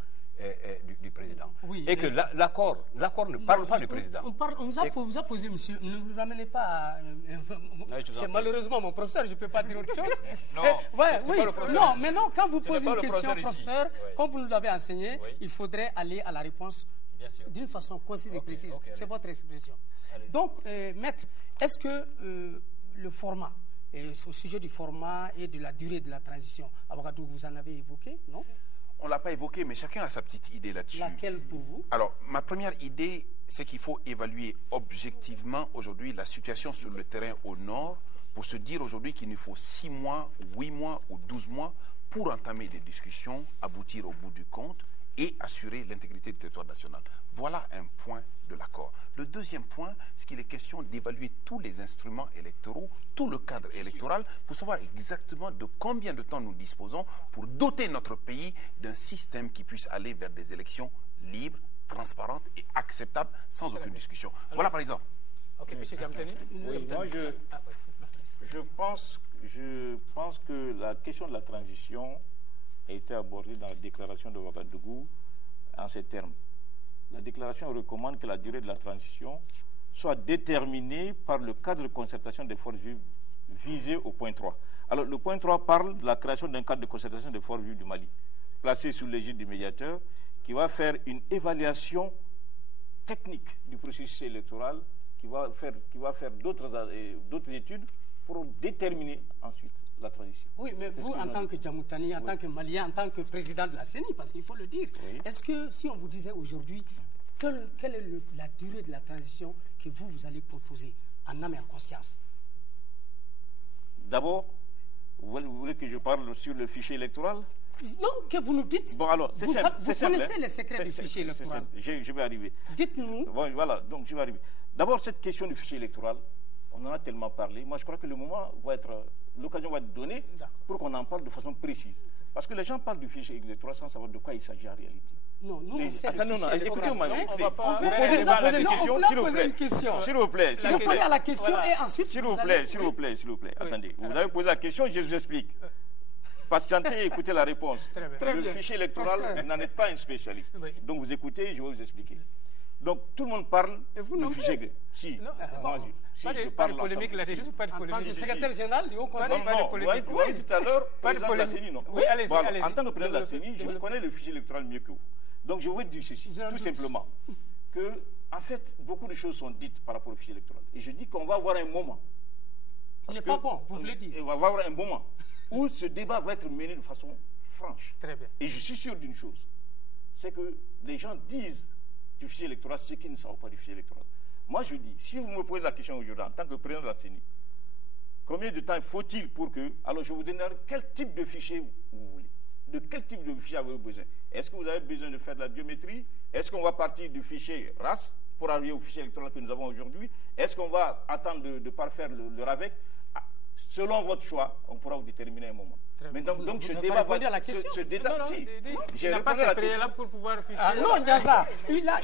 du président. Oui, et que l'accord ne parle pas du président. On vous a posé, monsieur, ne vous ramenez pas à... je vous en c'est prie. malheureusement mon professeur, je ne peux pas dire autre chose. Non, Ouais, c'est oui. pas le professeur Non, ici. mais non, quand vous Ce n'est posez pas une le question, professeur ici. professeur, Oui. comme vous nous l'avez enseigné, Oui. il faudrait aller à la réponse Bien sûr. d'une façon concise et Ok, précise. ok, C'est allez-y. votre expression. Allez-y. Donc, maître, est-ce que le format, au sujet du format et de la durée de la transition, Ouagadougou, vous en avez évoqué, non? On ne l'a pas évoqué, mais chacun a sa petite idée là-dessus. Laquelle pour vous? Alors, ma première idée, c'est qu'il faut évaluer objectivement aujourd'hui la situation sur le terrain au nord pour se dire aujourd'hui qu'il nous faut 6 mois, 8 mois ou 12 mois pour entamer des discussions, aboutir au bout du compte et assurer l'intégrité du territoire national. Voilà un point de l'accord. Le deuxième point, c'est qu'il est question d'évaluer tous les instruments électoraux, tout le cadre électoral, pour savoir exactement de combien de temps nous disposons pour doter notre pays d'un système qui puisse aller vers des élections libres, transparentes et acceptables sans aucune discussion. Voilà par exemple. Ok, M. Diamtani. Oui, moi, je pense que la question de la transition a été abordée dans la déclaration de Ouagadougou en ces termes. La déclaration recommande que la durée de la transition soit déterminée par le cadre de concertation des forces vives visé au point 3. Alors, le point 3 parle de la création d'un cadre de concertation des forces vives du Mali, placé sous l'égide du médiateur, qui va faire une évaluation technique du processus électoral, qui va faire d'autres études pour déterminer ensuite la transition. Oui, mais C'est ce vous, que en j'en tant dis. que Djamoutani, en tant que Malien, en tant que président de la CENI, parce qu'il faut le dire, Oui. est-ce que si on vous disait aujourd'hui quelle est la durée de la transition que vous allez proposer en âme et en conscience? D'abord, vous voulez que je parle sur le fichier électoral? Non, que vous nous dites. Bon, alors, c'est vous simple. vous c'est simple, connaissez hein. les secrets du C'est- fichier c'est électoral. simple. Je vais arriver. Dites-nous. Bon, voilà, donc je vais arriver. D'abord, cette question du fichier électoral, on en a tellement parlé. Moi, je crois que l'occasion va être donnée pour qu'on en parle de façon précise. Parce que les gens parlent du fichier électoral sans savoir de quoi il s'agit en réalité. Non, nous, Les- on sait Attends, le non, fichier électoral. écoutez-moi, Hein? écoutez. On va pas Vous faire posez un débat une là-dessus. question, Non, s'il on vous peut plaît. poser une question. S'il vous plaît, s'il vous Répondez plaît. à la question Voilà. et ensuite S'il vous vous plaît, allez- s'il oui. vous plaît, s'il vous plaît. Oui. Attendez, vous Alors. avez posé la question, je vous explique. Patientez et écoutez la réponse. Très bien. Très Le bien. fichier électoral, Parfait. vous n'en êtes pas un spécialiste. Oui. Donc vous écoutez, je vais vous expliquer. Donc tout le monde parle Et vous du non fichier. plus. Si, Non, moi, si, pas je de parle polémique longtemps. là-dessus, pas de En tant que polémique. si, si. secrétaire général du Haut Conseil. Non, Pas de non, polémique. vous avez dit tout à l'heure, Pas de président de la polémique. CENI, non? Oui, allez-y, Voilà. allez-y. En tant que président de la Développez, CENI, je développez. connais le fichier électoral mieux que vous. Donc je vous dis ceci, J'en tout doute. simplement, que, en fait, beaucoup de choses sont dites par rapport au fichier électoral. Et je dis qu'on va avoir un moment. Ce n'est que- pas bon, vous voulez dire. On va avoir un moment où ce débat va être mené de façon franche. Très bien. Et je suis sûr d'une chose, c'est que les gens disent du fichier électoral ce qu'ils ne savent pas du fichier électoral. Moi, je dis, si vous me posez la question aujourd'hui en tant que président de la CENI, combien de temps faut-il pour que... Alors, je vous donnerai quel type de fichier vous voulez. De quel type de fichier avez-vous besoin? Est-ce que vous avez besoin de faire de la biométrie? Est-ce qu'on va partir du fichier RAS pour arriver au fichier électoral que nous avons aujourd'hui? Est-ce qu'on va attendre de parfaire le RAVEC? Ah, selon votre choix, on pourra vous déterminer un moment. Très Mais bien. donc Vous ce n'avez débat pas va... répondu à la question. Non, non, Si, il j'ai n'a pas répondu à la ces préalables question. pour pouvoir ficher. Ah non, Ndiaza,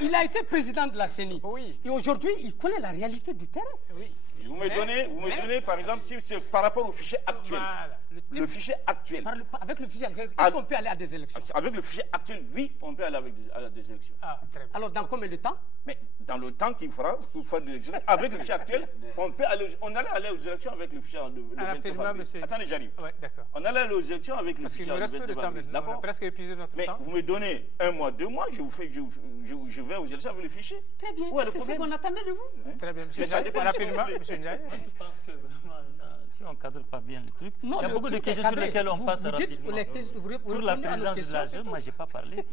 il a été président de la CENI. Oui. Et aujourd'hui, il connaît la réalité du terrain. Oui. Vous me donnez, par exemple, si c'est par rapport au fichier actuel. Voilà. Le type- Le fichier actuel. Avec le fichier, est-ce Ah. qu'on peut aller à des élections? Avec le fichier actuel, oui, on peut aller à des élections. Ah, très bien. Alors, dans combien de temps? Mais dans le temps qu'il fera pour faire des élections, avec le fichier actuel, on allait aller aux élections avec le fichier le 23 Rapidement, avril. monsieur. Attendez, j'arrive. Ouais, d'accord. On allait aller aux élections avec le Parce qu'il fichier nous le reste peu de 23 temps avril. maintenant. On a D'accord. presque épuisé notre Mais temps. vous me donnez 1 mois, 2 mois, je vais aux élections avec le fichier. Très bien, Où est le c'est ce problème? qu'on attendait de vous. Très bien, monsieur Mais ça Ndiaye. dépend Rapidement, de- monsieur Ndiaye. Je pense que vraiment, si on ne cadre pas bien le truc, Non, il y a le beaucoup de truc est questions sur cadré. lesquelles on Vous- passe vous dites rapidement. les questions- vous Pour la répondez à nos présidence de questions, la c'est tout. moi, je n'ai pas parlé.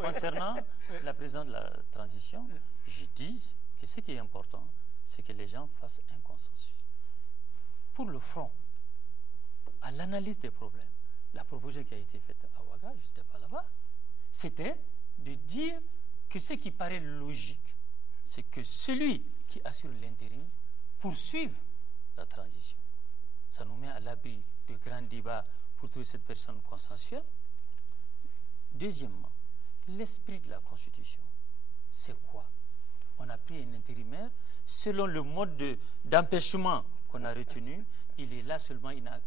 Concernant la présidence de la transition, je dis que ce qui est important, c'est que les gens fassent un consensus. Pour le front, à l'analyse des problèmes, la proposition qui a été faite à Ouaga, je n'étais pas là-bas, c'était de dire que ce qui paraît logique, c'est que celui qui assure l'intérim poursuive la transition. Ça nous met à l'abri de grands débats pour trouver cette personne consensuelle. Deuxièmement, l'esprit de la Constitution, c'est quoi? On a pris un intérimaire, selon le mode d'empêchement qu'on a retenu, il est là seulement, il a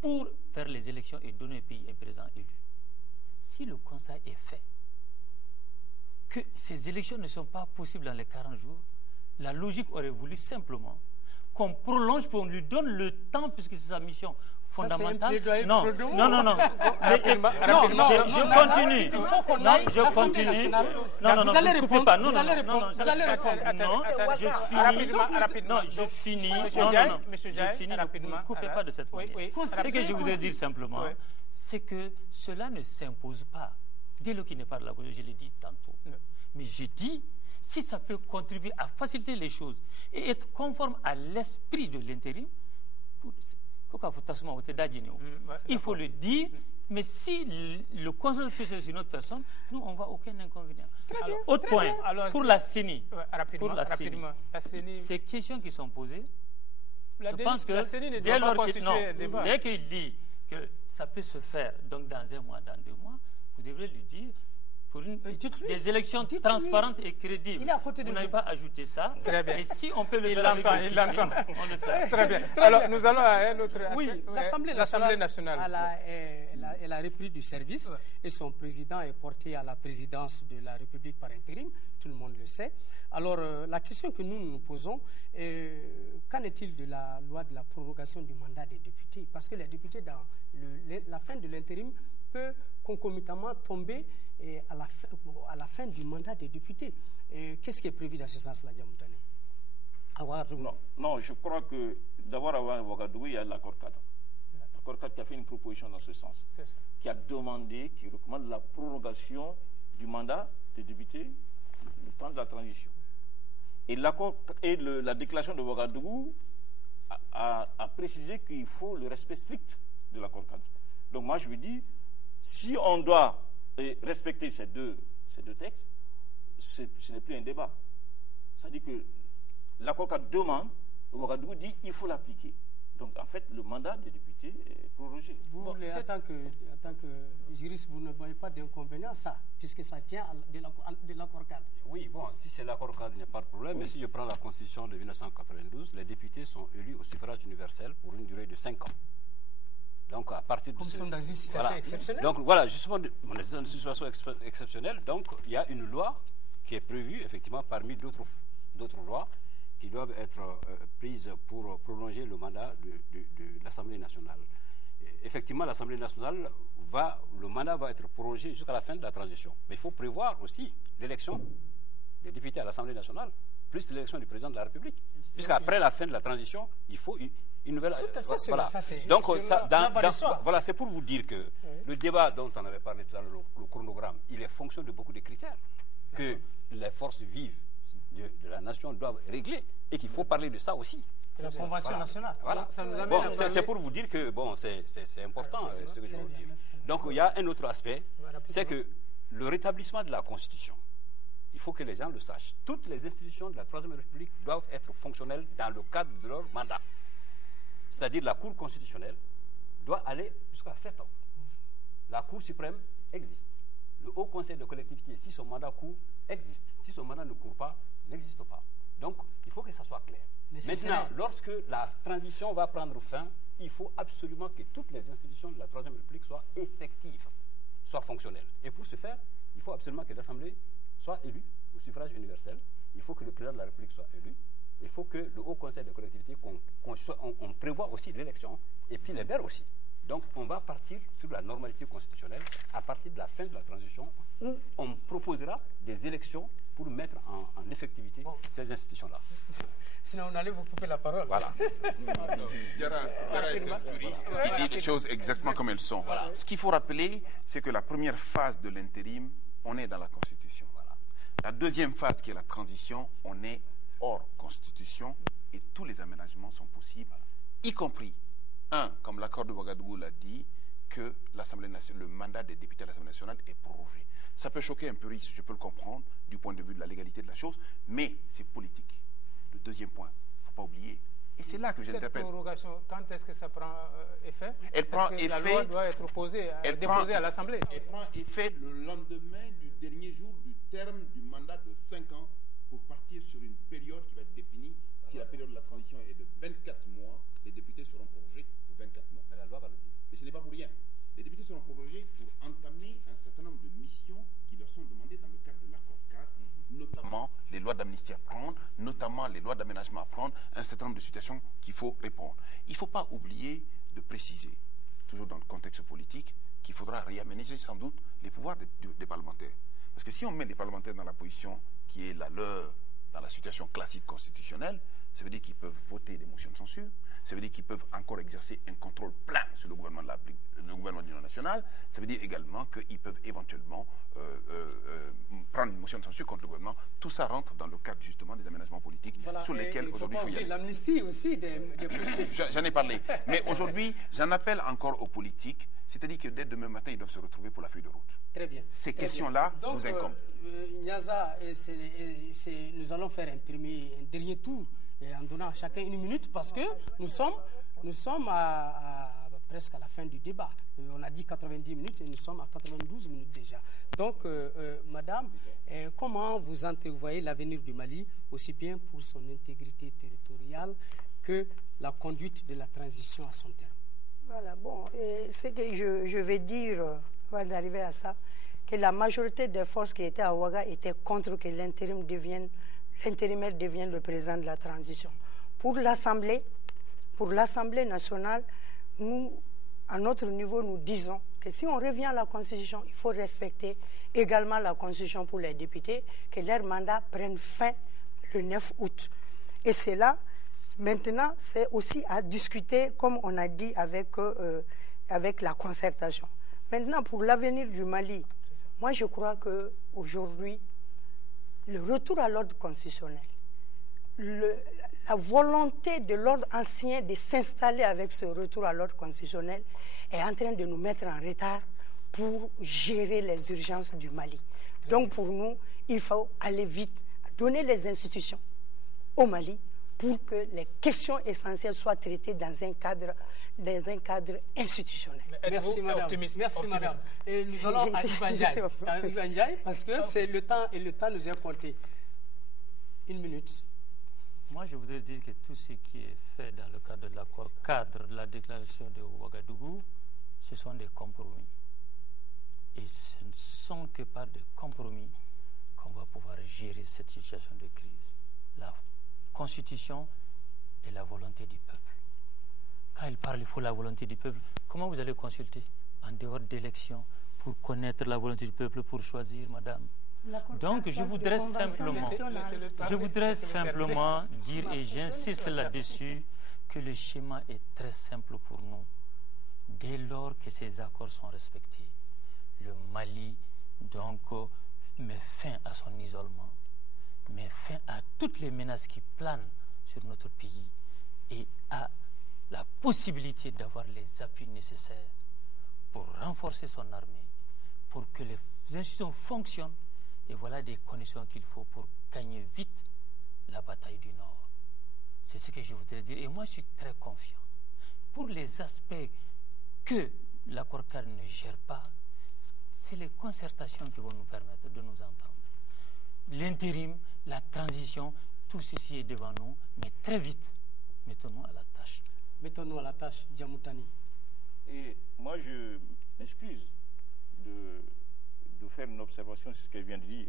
pour faire les élections et donner au pays un président élu. Si le constat est fait que ces élections ne sont pas possibles dans les 40 jours, la logique aurait voulu simplement qu'on prolonge, qu'on lui donne le temps, puisque c'est sa mission fondamentale. Non. Je continue. Il faut qu'on aille. Je continue. Non, vous allez répondre. pas. Vous allez répondre. Non, je finis. Ne me coupez pas de cette manière. Ce que je voudrais dire simplement, c'est que cela ne s'impose pas. Dès lors qu'il n'est pas de la cause, je l'ai dit tantôt. Mais j'ai dit, si ça peut contribuer à faciliter les choses et être conforme à l'esprit de l'intérim, il faut le dire, mais si le consensus peut sur une autre personne, nous, on ne voit aucun inconvénient. Alors, autre point, pour la CENI, ces questions qui sont posées, je pense que dès qu'il dit que ça peut se faire donc dans un mois, dans 2 mois, vous devrez lui dire pour des élections transparentes et crédibles. Il est à côté de vous n'avez pas ajouté ça. Très bien. Et si on peut le faire, il l'entend. On le fait. Très bien. Alors, nous allons à un autre. Oui, l'Assemblée nationale. Elle a repris du service et son président est porté à la présidence de la République par intérim. Tout le monde le sait. Alors, la question que nous posons, qu'en est-il de la loi de la prorogation du mandat des députés? Parce que les députés, dans la fin de l'intérim, peut concomitamment tomber à la fin du mandat des députés. Qu'est-ce qui est prévu dans ce sens-là, Diamoutane? Non, je crois que d'abord avant Ouagadougou, il y a l'accord cadre. L'accord cadre qui a fait une proposition dans ce sens, qui a demandé, qui recommande la prorogation du mandat des députés le temps de la transition. Et l'accord et la déclaration de Ouagadougou a précisé qu'il faut le respect strict de l'accord cadre. Donc moi je me dis, si on doit respecter ces deux textes, ce n'est plus un débat. C'est-à-dire que l'accord cadre demande, Ouagadougou dit il faut l'appliquer. Donc en fait, le mandat des députés est prorogé. Vous, en tant que juriste, vous ne voyez pas d'inconvénient à ça, puisque ça tient de l'accord cadre. Oui, bon, si c'est l'accord cadre, il n'y a pas de problème. Oui. Mais si je prends la Constitution de 1992, les députés sont élus au suffrage universel pour une durée de 5 ans. Donc, à partir de comme sont dans une situation exceptionnelle. Donc, voilà, justement, on est dans une situation exceptionnelle. Donc, il y a une loi qui est prévue, effectivement, parmi d'autres lois qui doivent être prises pour prolonger le mandat de l'Assemblée nationale. Et effectivement, l'Assemblée nationale, le mandat va être prolongé jusqu'à la fin de la transition. Mais il faut prévoir aussi l'élection des députés à l'Assemblée nationale, plus l'élection du président de la République. Puisqu'après la fin de la transition, il faut une nouvelle... Voilà, c'est pour vous dire que le débat dont on avait parlé tout à l'heure, le chronogramme, il est fonction de beaucoup de critères que les forces vives de la nation doivent régler et qu'il faut parler de ça aussi. La Convention nationale. Voilà. C'est pour vous dire que c'est important ce que je veux vous dire. Donc il y a un autre aspect, c'est que le rétablissement de la Constitution, il faut que les gens le sachent. Toutes les institutions de la Troisième République doivent être fonctionnelles dans le cadre de leur mandat. C'est-à-dire la Cour constitutionnelle doit aller jusqu'à 7 ans. La Cour suprême existe. Le Haut Conseil de collectivité, si son mandat court, existe. Si son mandat ne court pas, n'existe pas. Donc, il faut que ça soit clair. Maintenant, lorsque la transition va prendre fin, il faut absolument que toutes les institutions de la Troisième République soient effectives, soient fonctionnelles. Et pour ce faire, il faut absolument que l'Assemblée soit élue au suffrage universel. Il faut que le président de la République soit élu. Il faut que le Haut Conseil de collectivité, on prévoit aussi l'élection, et puis les maires aussi. Donc, on va partir sur la normalité constitutionnelle à partir de la fin de la transition, où on proposera des élections pour mettre en effectivité ces institutions-là. Sinon, on allait vous couper la parole. Voilà. Diarra est un juriste qui dit les choses exactement comme elles sont. Voilà. Ce qu'il faut rappeler, c'est que la première phase de l'intérim, on est dans la Constitution. Voilà. La deuxième phase, qui est la transition, on est hors Constitution et tous les aménagements sont possibles, y compris, comme l'accord de Ouagadougou l'a dit, que le mandat des députés à l'Assemblée nationale est prorogé. Ça peut choquer un puriste, je peux le comprendre, du point de vue de la légalité de la chose, mais c'est politique. Le deuxième point, il ne faut pas oublier. Et c'est là que j'interpelle. Cette prorogation, quand est-ce que ça prend effet? Elle prend effet. La loi doit être déposée à l'Assemblée. Elle prend effet le lendemain du dernier jour du terme du mandat de 5 ans pour partir sur une période qui va être définie. Si la période de la transition est de 24 mois, les députés seront prorogés pour 24 mois. Mais la loi va le dire. Mais ce n'est pas pour rien. Les députés seront prorogés pour entamer un certain nombre de missions qui leur sont demandées dans le cadre de l'accord cadre, notamment les lois d'amnistie à prendre, notamment les lois d'aménagement à prendre, un certain nombre de situations qu'il faut répondre. Il ne faut pas oublier de préciser, toujours dans le contexte politique, qu'il faudra réaménager sans doute les pouvoirs des parlementaires. Parce que si on met les parlementaires dans la position qui est la leur, dans la situation classique constitutionnelle, ça veut dire qu'ils peuvent voter des motions de censure, ça veut dire qu'ils peuvent encore exercer un contrôle plein sur le gouvernement de l'Union nationale, ça veut dire également qu'ils peuvent éventuellement prendre une motion de censure contre le gouvernement. Tout ça rentre dans le cadre justement des aménagements politiques sur lesquels aujourd'hui il faut y aller. L'amnistie aussi des J'en ai parlé. Mais aujourd'hui, j'en appelle encore aux politiques, c'est-à-dire que dès demain matin, ils doivent se retrouver pour la feuille de route. Très bien. Ces questions-là vous incombent. Nyaza, nous allons faire un dernier tour en donnant à chacun 1 minute parce que nous sommes presque à la fin du débat. On a dit 90 minutes et nous sommes à 92 minutes déjà. Donc, madame, comment vous entrevoyez l'avenir du Mali, aussi bien pour son intégrité territoriale que la conduite de la transition à son terme? Voilà, bon, ce que je vais dire, avant d'arriver à ça, que la majorité des forces qui étaient à Ouaga étaient contre que l'intérimaire devienne le président de la transition. Pour l'Assemblée nationale, nous, à notre niveau, nous disons que si on revient à la Constitution, il faut respecter également la Constitution pour les députés, que leur mandat prenne fin le 9 août. Et c'est là, maintenant, c'est aussi à discuter, comme on a dit, avec la concertation. Maintenant, pour l'avenir du Mali, moi je crois qu'aujourd'hui, le retour à l'ordre constitutionnel, la volonté de l'ordre ancien de s'installer avec ce retour à l'ordre constitutionnel est en train de nous mettre en retard pour gérer les urgences du Mali. Donc pour nous, il faut aller vite, donner les institutions au Mali pour que les questions essentielles soient traitées dans un cadre institutionnel. Merci madame. Optimiste. Merci madame. Et nous allons à Ivan Ndiaye parce que c'est le temps et le temps nous est compté. 1 minute. Moi, je voudrais dire que tout ce qui est fait dans le cadre de l'accord cadre de la déclaration de Ouagadougou, ce sont des compromis. Et ce ne sont que par des compromis qu'on va pouvoir gérer cette situation de crise. La Constitution et la volonté du peuple. Quand il parle, il faut la volonté du peuple. Comment vous allez consulter en dehors d'élections pour connaître la volonté du peuple, pour choisir, madame? Donc, je voudrais simplement dire, et j'insiste là-dessus, que le schéma est très simple pour nous. Dès lors que ces accords sont respectés, le Mali, donc, met fin à son isolement, met fin à toutes les menaces qui planent sur notre pays et a la possibilité d'avoir les appuis nécessaires pour renforcer son armée, pour que les institutions fonctionnent. Et voilà des conditions qu'il faut pour gagner vite la bataille du Nord. C'est ce que je voudrais dire. Et moi, je suis très confiant. Pour les aspects que l'accord cadre ne gère pas, c'est les concertations qui vont nous permettre de nous entendre. L'intérim, la transition, tout ceci est devant nous, mais très vite, mettons-nous à la tâche. Mettons-nous à la tâche, Djamoutani. Et moi, je m'excuse de faire une observation sur ce qu'elle vient de dire.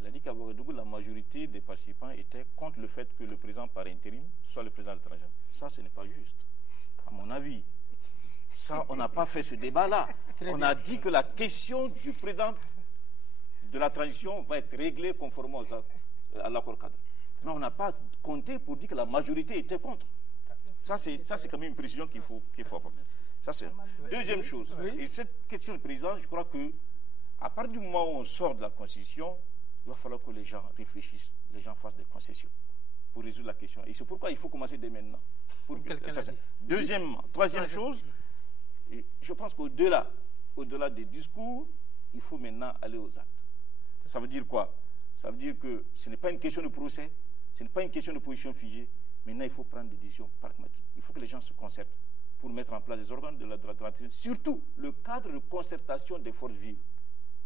Elle a dit qu'à Ouagadougou, la majorité des participants étaient contre le fait que le président par intérim soit le président de la transition. Ça, ce n'est pas juste, à mon avis. Ça, on n'a pas fait ce débat-là. On a dit que la question du président de la transition va être réglée conformément à l'accord cadre. Mais on n'a pas compté pour dire que la majorité était contre. Ça, c'est quand même une précision qu'il faut apporter. Ça, c'est deuxième chose. Et cette question de président, je crois que à partir du moment où on sort de la Constitution, il va falloir que les gens réfléchissent, les gens fassent des concessions pour résoudre la question. Et c'est pourquoi il faut commencer dès maintenant. Troisième chose, Et je pense qu'au-delà des discours, il faut maintenant aller aux actes. Ça veut dire quoi? Ça veut dire que ce n'est pas une question de procès, ce n'est pas une question de position figée. Maintenant, il faut prendre des décisions pragmatiques. Il faut que les gens se concertent pour mettre en place des organes de la surtout le cadre de concertation des forces vives,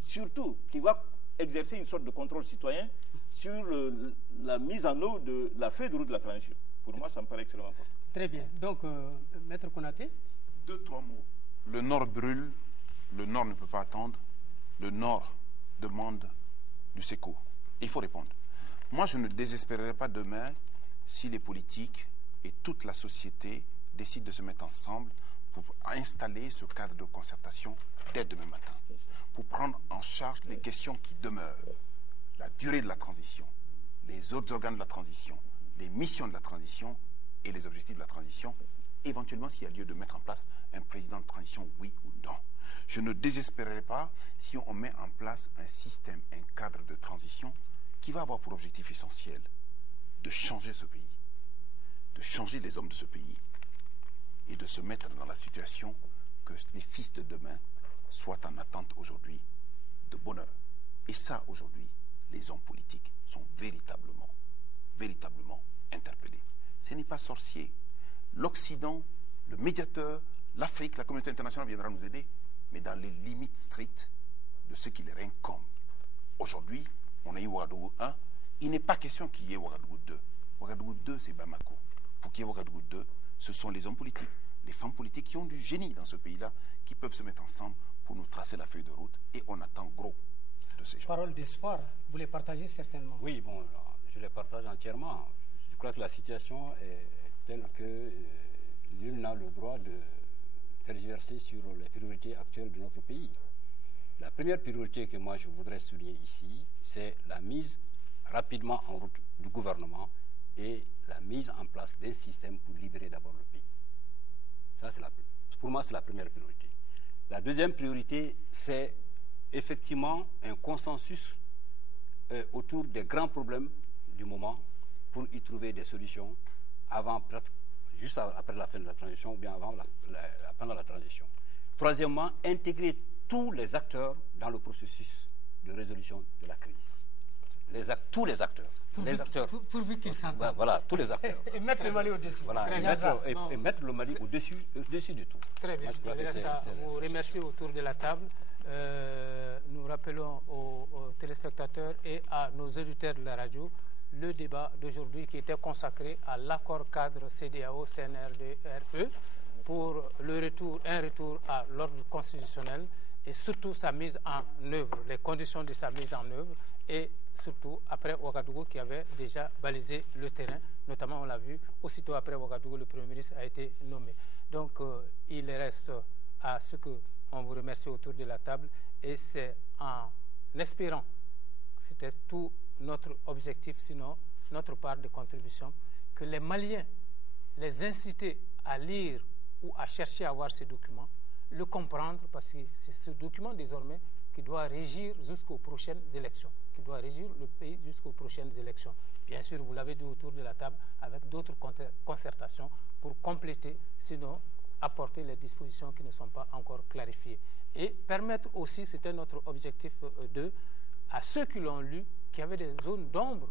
surtout qui va exercer une sorte de contrôle citoyen sur la mise en œuvre de la feuille de route de la transition. Pour moi, ça me paraît extrêmement important. Très bien. Donc, Maître Konaté? 2-3 mots. Le Nord brûle, le Nord ne peut pas attendre, le Nord demande du SECO. Il faut répondre. Moi, je ne désespérerai pas demain si les politiques et toute la société décident de se mettre ensemble pour installer ce cadre de concertation dès demain matin, pour prendre en charge les questions qui demeurent, la durée de la transition, les autres organes de la transition, les missions de la transition et les objectifs de la transition, éventuellement s'il y a lieu de mettre en place un président de transition, oui ou non. Je ne désespérerai pas si on met en place un système, un cadre de transition qui va avoir pour objectif essentiel de changer ce pays, de changer les hommes de ce pays et de se mettre dans la situation que les fils de demain soient en attente aujourd'hui de bonheur. Et ça, aujourd'hui, les hommes politiques sont véritablement interpellés. Ce n'est pas sorcier. L'Occident, le médiateur, l'Afrique, la communauté internationale viendra nous aider, mais dans les limites strictes de ce qui leur incombe. Aujourd'hui, on a eu Ouagadougou 1, il n'est pas question qu'il y ait Ouagadougou 2. Ouagadougou 2, c'est Bamako. Pour qu'il y ait Ouagadougou 2, ce sont les hommes politiques, les femmes politiques qui ont du génie dans ce pays-là, qui peuvent se mettre ensemble pour nous tracer la feuille de route, et on attend gros de ces gens. Parole d'espoir, vous les partagez certainement? Oui, bon, je les partage entièrement. Je crois que la situation est telle que nul n'a le droit de tergiverser sur les priorités actuelles de notre pays. La première priorité que moi je voudrais souligner ici, c'est la mise rapidement en route du gouvernement et la mise en place d'un système pour libérer d'abord le pays. Ça, pour moi, c'est la première priorité. La deuxième priorité, c'est effectivement un consensus autour des grands problèmes du moment pour y trouver des solutions juste après la fin de la transition ou bien pendant la transition. Troisièmement, intégrer tous les acteurs dans le processus de résolution de la crise. Tous les acteurs. Pourvu qu'ils s'entendent. Voilà, tous les acteurs. Et mettre le Mali au-dessus. Voilà, et mettre le Mali au-dessus du tout. Très bien. Moi, je vais vous remercier autour de la table. Nous rappelons aux téléspectateurs et à nos auditeurs de la radio le débat d'aujourd'hui qui était consacré à l'accord cadre CEDEAO-CNRD-RE pour un retour à l'ordre constitutionnel et surtout sa mise en œuvre, les conditions de sa mise en œuvre et surtout après Ouagadougou qui avait déjà balisé le terrain, notamment on l'a vu, aussitôt après Ouagadougou, le Premier ministre a été nommé. Donc il reste à ce qu'on vous remercie autour de la table et c'est en espérant, c'était tout notre objectif, sinon notre part de contribution, que les Maliens, les inciter à lire ou à chercher à voir ces documents, le comprendre, parce que c'est ce document désormais qui doit régir jusqu'aux prochaines élections, qui doit régir le pays jusqu'aux prochaines élections. Bien sûr, vous l'avez dit autour de la table, avec d'autres concertations pour compléter, sinon apporter les dispositions qui ne sont pas encore clarifiées. Et permettre aussi, c'était notre objectif à ceux qui l'ont lu, qui avaient des zones d'ombre,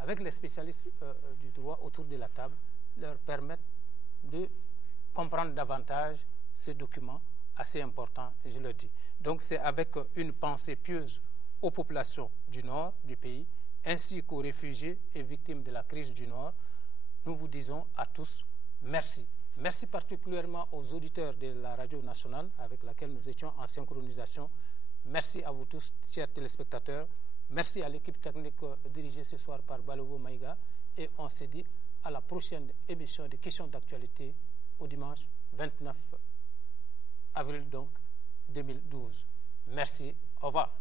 avec les spécialistes du droit autour de la table, leur permettre de comprendre davantage ces documents assez importants, je le dis. Donc c'est avec une pensée pieuse aux populations du nord du pays, ainsi qu'aux réfugiés et victimes de la crise du Nord, nous vous disons à tous merci. Merci particulièrement aux auditeurs de la radio nationale avec laquelle nous étions en synchronisation. Merci à vous tous, chers téléspectateurs. Merci à l'équipe technique dirigée ce soir par Balogo Maïga. Et on se dit à la prochaine émission de questions d'actualité au dimanche 29 avril donc 2012. Merci, au revoir.